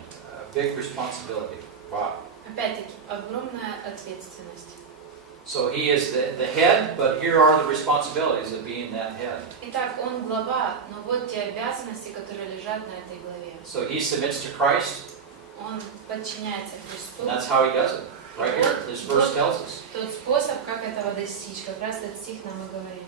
big responsibility. Wow. Опять-таки, огромная ответственность. So he is the head, but here are the responsibilities of being that head. Итак, он глава, но вот те обязанности, которые лежат на этой главе. So he submits to Christ, Он подчиняется Христу. and that's how he does it. Right here, this verse tells us. Тот способ, как этого достичь, как раз этот стих нам и говорит.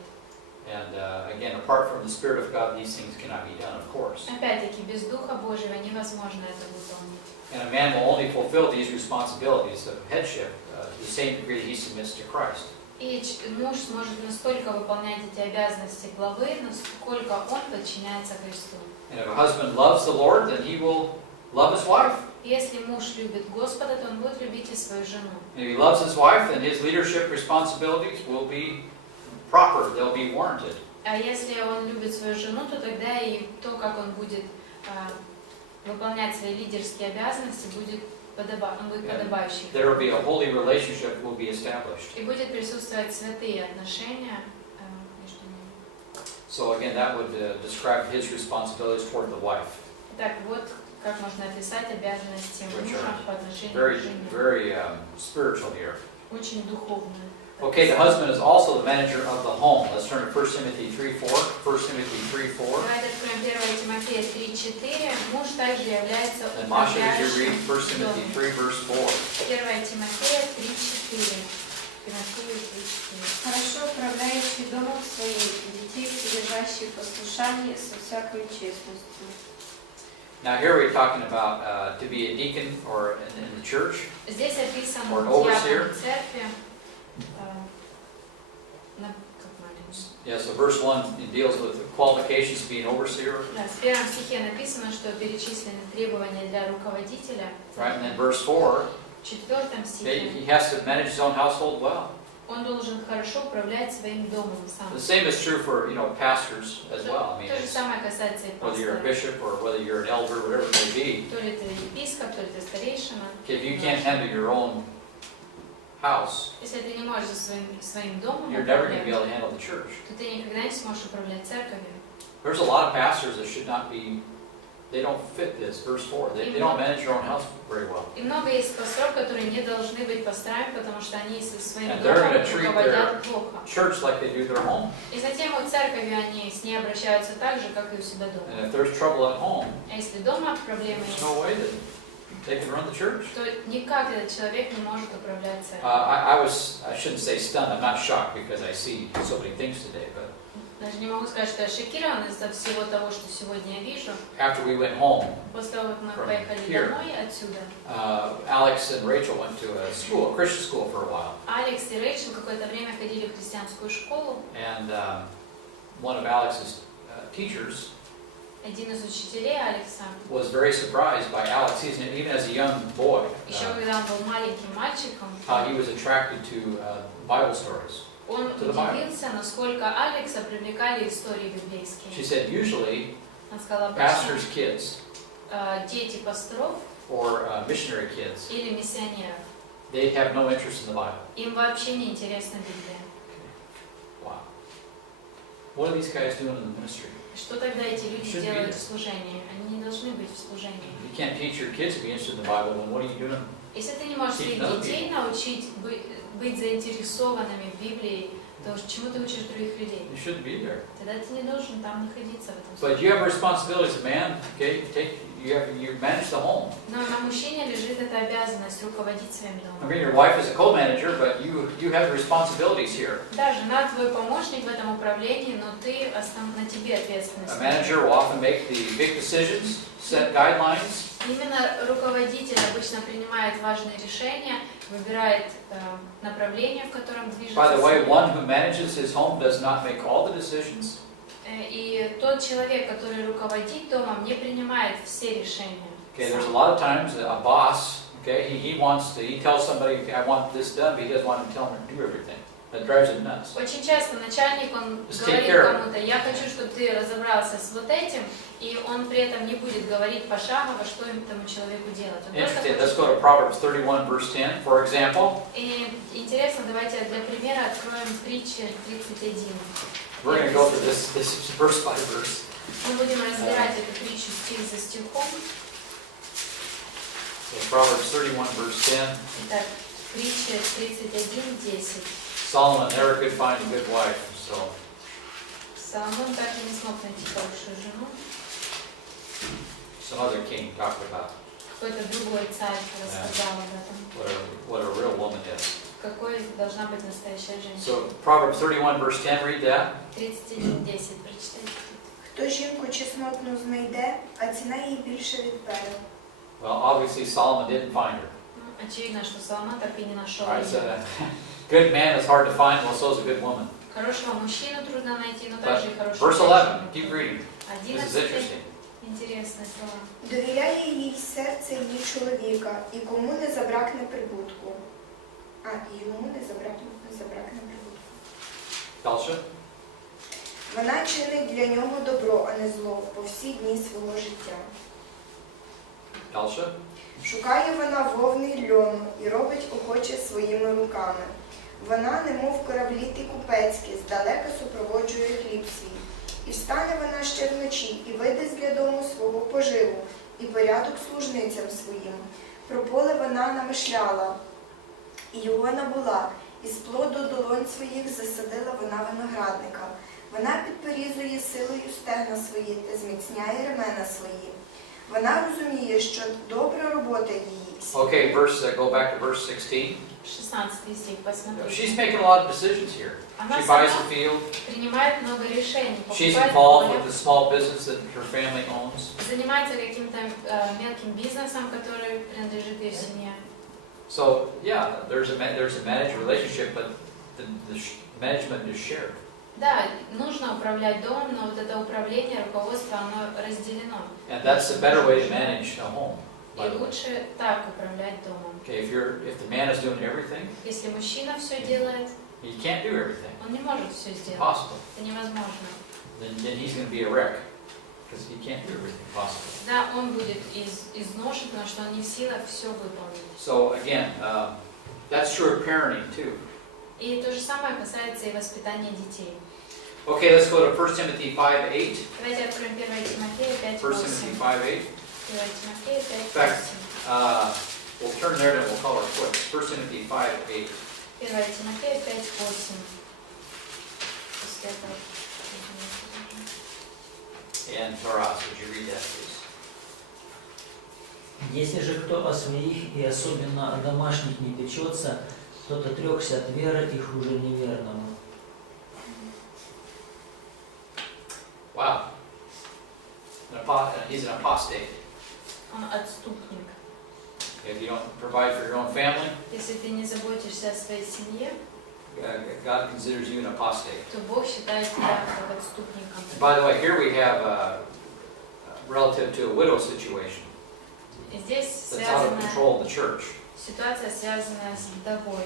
And again, apart from the Spirit of God, these things cannot be done, of course. Опять-таки, без Духа Божьего невозможно это выполнить. And a man will only fulfill these responsibilities of headship to the same degree he submits to Christ. И муж сможет настолько выполнять эти обязанности главы, насколько он подчиняется Христу. And if a husband loves the Lord, then he will love his wife. Если муж любит Господа, то он будет любить и свою жену. And if he loves his wife, then his leadership responsibilities will be proper, they'll be warranted. А если он любит свою жену, то тогда и то, как он будет выполнять свои лидерские обязанности, будет подобающим. There will be a holy relationship will be established. И будет присутствовать святые отношения между ними. So again, that would describe his responsibilities toward the wife. Итак, вот как можно описать обязанности мужа по отношению Very, к жене. very spiritual here. Очень духовно. Okay, the husband is also the manager of the home. Let's turn to 1 Timothy 3:4. 1 Timothy 3:4. Давайте откроем 1 Тимофея 3:4. Муж также является And Masha, would you read управляющим 1 Timothy домом. 3, verse 4? 1 Тимофея 3:4. Тимофею 3:4. Хорошо управляющий домом своим, детей, содержащих послушание со всякой честностью. Now here we're talking about to be a deacon or in the church. Здесь описан Or an overseer. диакон в церкви. Как маленький. Yeah, so verse 1 deals with the qualifications to be an overseer. Да, в первом стихе написано, что перечислены требования для руководителя. Right, and then verse 4, В четвертом стихе he has to manage his own household well. он должен хорошо управлять своим домом сам. The same is true for, pastors as well. I mean, То же it's, самое касается и whether you're a пастора. bishop or whether you're an elder, whatever it may be, То ли ты епископ, то ли ты старейшина. if you can't handle your own house, Если ты не можешь за своим домом you're never going to be управлять, able to handle the church. то ты никогда не сможешь управлять церковью. There's a lot of pastors that should not be, they don't fit this, verse 4. They don't manage their own house very well. И много есть пасторов, которые не должны быть пасторами, потому что они со своим And they're домом gonna treat руководят плохо. Church like they do their home. И затем у церковью они с ней обращаются так же, как и у себя дома. And if there's trouble at home, А если дома проблемы there's есть, no way that they can run the church. то никак этот человек не может управлять церковью. I shouldn't say stunned. I'm not shocked because I see so many things today. But Даже не могу сказать, что я шокирован из-за всего того, что сегодня я вижу. after we went home, После того, как мы From поехали here. домой отсюда, Alex and Rachel went to a school, a Christian school, for a while. Алекс и Рэйчел какое-то время ходили в христианскую школу. And one of Alex's teachers Один из учителей Алекса, was very surprised by Alex, even as a young boy, еще когда он был маленьким мальчиком, how he was attracted to Bible stories. он to the Bible. удивился, насколько Алекса привлекали истории библейские. She said usually Он сказал, pastors' kids дети пасторов or missionary kids, или миссионеров, they have no interest in the Bible. им вообще не интересна Библия. Wow. What are these guys doing in the ministry? Что тогда эти люди Should be делают there. в служении? Они не должны быть в служении. You can't teach your kids to be interested in the Bible, then what are you doing? Если ты не можешь своих детей научить быть заинтересованными в Библии, то чему ты учишь других людей? You shouldn't be there. Тогда ты не должен там находиться в этом But you have responsibility as a man, okay? You manage the home. Но на мужчине лежит эта обязанность руководить своим I домом. mean, your wife is a co-manager, but you have responsibilities here. Да, жена твой помощник в этом управлении, но на тебе ответственность. A manager will often make the big decisions, set guidelines. Именно руководитель обычно принимает важные решения, выбирает направление, в котором движется. By the way, one who manages his home does not make all the decisions. И тот человек, который руководит домом, не принимает все решения. Okay, there's a lot of times a boss, okay, he tells somebody, I want this done, but he doesn't want to tell him to do everything. That drives him nuts. Очень часто начальник, он Just говорит take care of it. кому-то, я хочу, чтобы ты разобрался с вот этим, и он при этом не будет говорить пошагово, что этому человеку делать. Он просто Interesting. Let's хочет- go to Proverbs 31, verse 10, for example. И интересно, давайте для примера откроем притчи 31. We're going to go through this verse by verse. Мы будем разбирать эту притчу стих за стихом. So Proverbs 31, verse 10. Итак, притча 31, 10. Solomon never could find a good wife, so Соломон так и не смог найти хорошую жену. some other king talked about Какой-то другой царь рассказал об этом. what a real woman is. Какой должна быть настоящая женщина. So Proverbs 31, verse 10, read that. 31, 10, прочитайте. Хто жінку чеснотну знайде, а ціна їй більше від перу. Well, obviously Solomon didn't find her. Очевидно, что Соломон так и не нашел All right, so ее. a good man is hard to find, well, so is a good woman. Хорошего мужчину трудно найти, но But также и хорошую verse 11, keep reading. This is 11. interesting. Интересные слова. Довіряє їй серце її чоловіка, і кому не забракне прибутку. І йому не забракне прибутку. Delsha? Вона чинить для нього добро, а не зло, по всі дні свого життя. Delsha? Шукає вона вовни й льону і робить охоче своїми руками. Вона, немов кораблі купецькі, здалека супроводжує хліб свій. І встане вона ще вночі, і видасть для дому свого поживу, і порядок служницям своїм. Про поле вона намишляла, і його набула, і з плоду долонь своїх засадила вона виноградника. Вона підперізує силою стегна свої та зміцняє ремена свої. Вона розуміє, що добра робота її. Okay, go back to verse 16. 16 стих, посмотрите. She's making a lot of decisions here. Она She buys сама a field. принимает много решений, She's покупает involved поле, with the small business that her family owns. занимается каким-то мелким бизнесом, который принадлежит ее семье. So, yeah, there's a manager relationship, but the management is shared. Да, нужно управлять домом, но вот это управление, руководство, оно разделено. And that's the better way to manage a home. И лучше так управлять домом. Okay, if the man is doing everything, Если мужчина все делает, he can't do everything. он не может все сделать. Possible. Это невозможно. Then he's going to be a wreck because he can't do everything possible. Да, он будет изношен, потому что он не в силах все выполнить. So again, that's true of parenting too. И то же самое касается и воспитания детей. Okay, let's go to 1 Timothy 5:8. Давайте откроем 1 Тимофея 1 5:8. Timothy 5:8. 1 Тимофея fact, 5:8. We'll turn there and we'll call our quits. 1 Timothy 5:8. 1 Тимофея 5:8. После этого. And Taras, would you read that, please? Если же кто о своих и особенно о домашних не печется, тот отрекся от веры и хуже неверному. Wow. He's an apostate. Он отступник. If you don't provide for your own family, Если ты не заботишься о своей семье, God considers you an apostate. то Бог считает тебя как отступником. And by the way, here we have relative to a widow situation И здесь that's out of связана control of the church. ситуация, связанная с вдовой.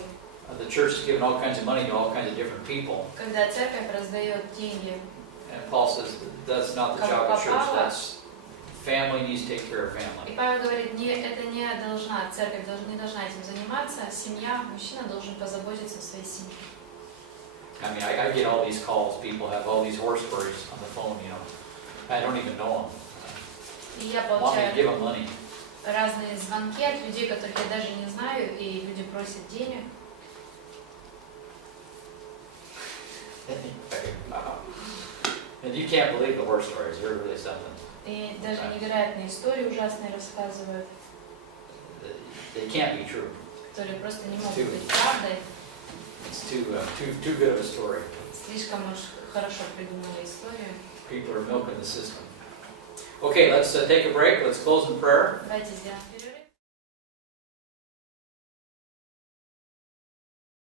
The church is giving all kinds of money to all kinds of different people. Когда церковь раздает деньги, And Paul says that's not the job of the church. That's family needs to take care of family. и Павел говорит, это не должна, церковь не должна этим заниматься, семья, мужчина должен позаботиться о своей семье. I mean, I get all these calls. People have all these horror stories on the phone, you know. I don't even know them. И я Want me to give получаю them money. разные звонки от людей, которых я даже не знаю, и люди просят денег. And you can't believe the horror stories. They're really something. И даже невероятные истории ужасные рассказывают, They can't be true. которые просто не могут быть правдой. It's too good of a story. Слишком уж хорошо придумали историю. People are milking the system. Okay, let's take a break. Let's close in prayer. Давайте сделаем перерыв.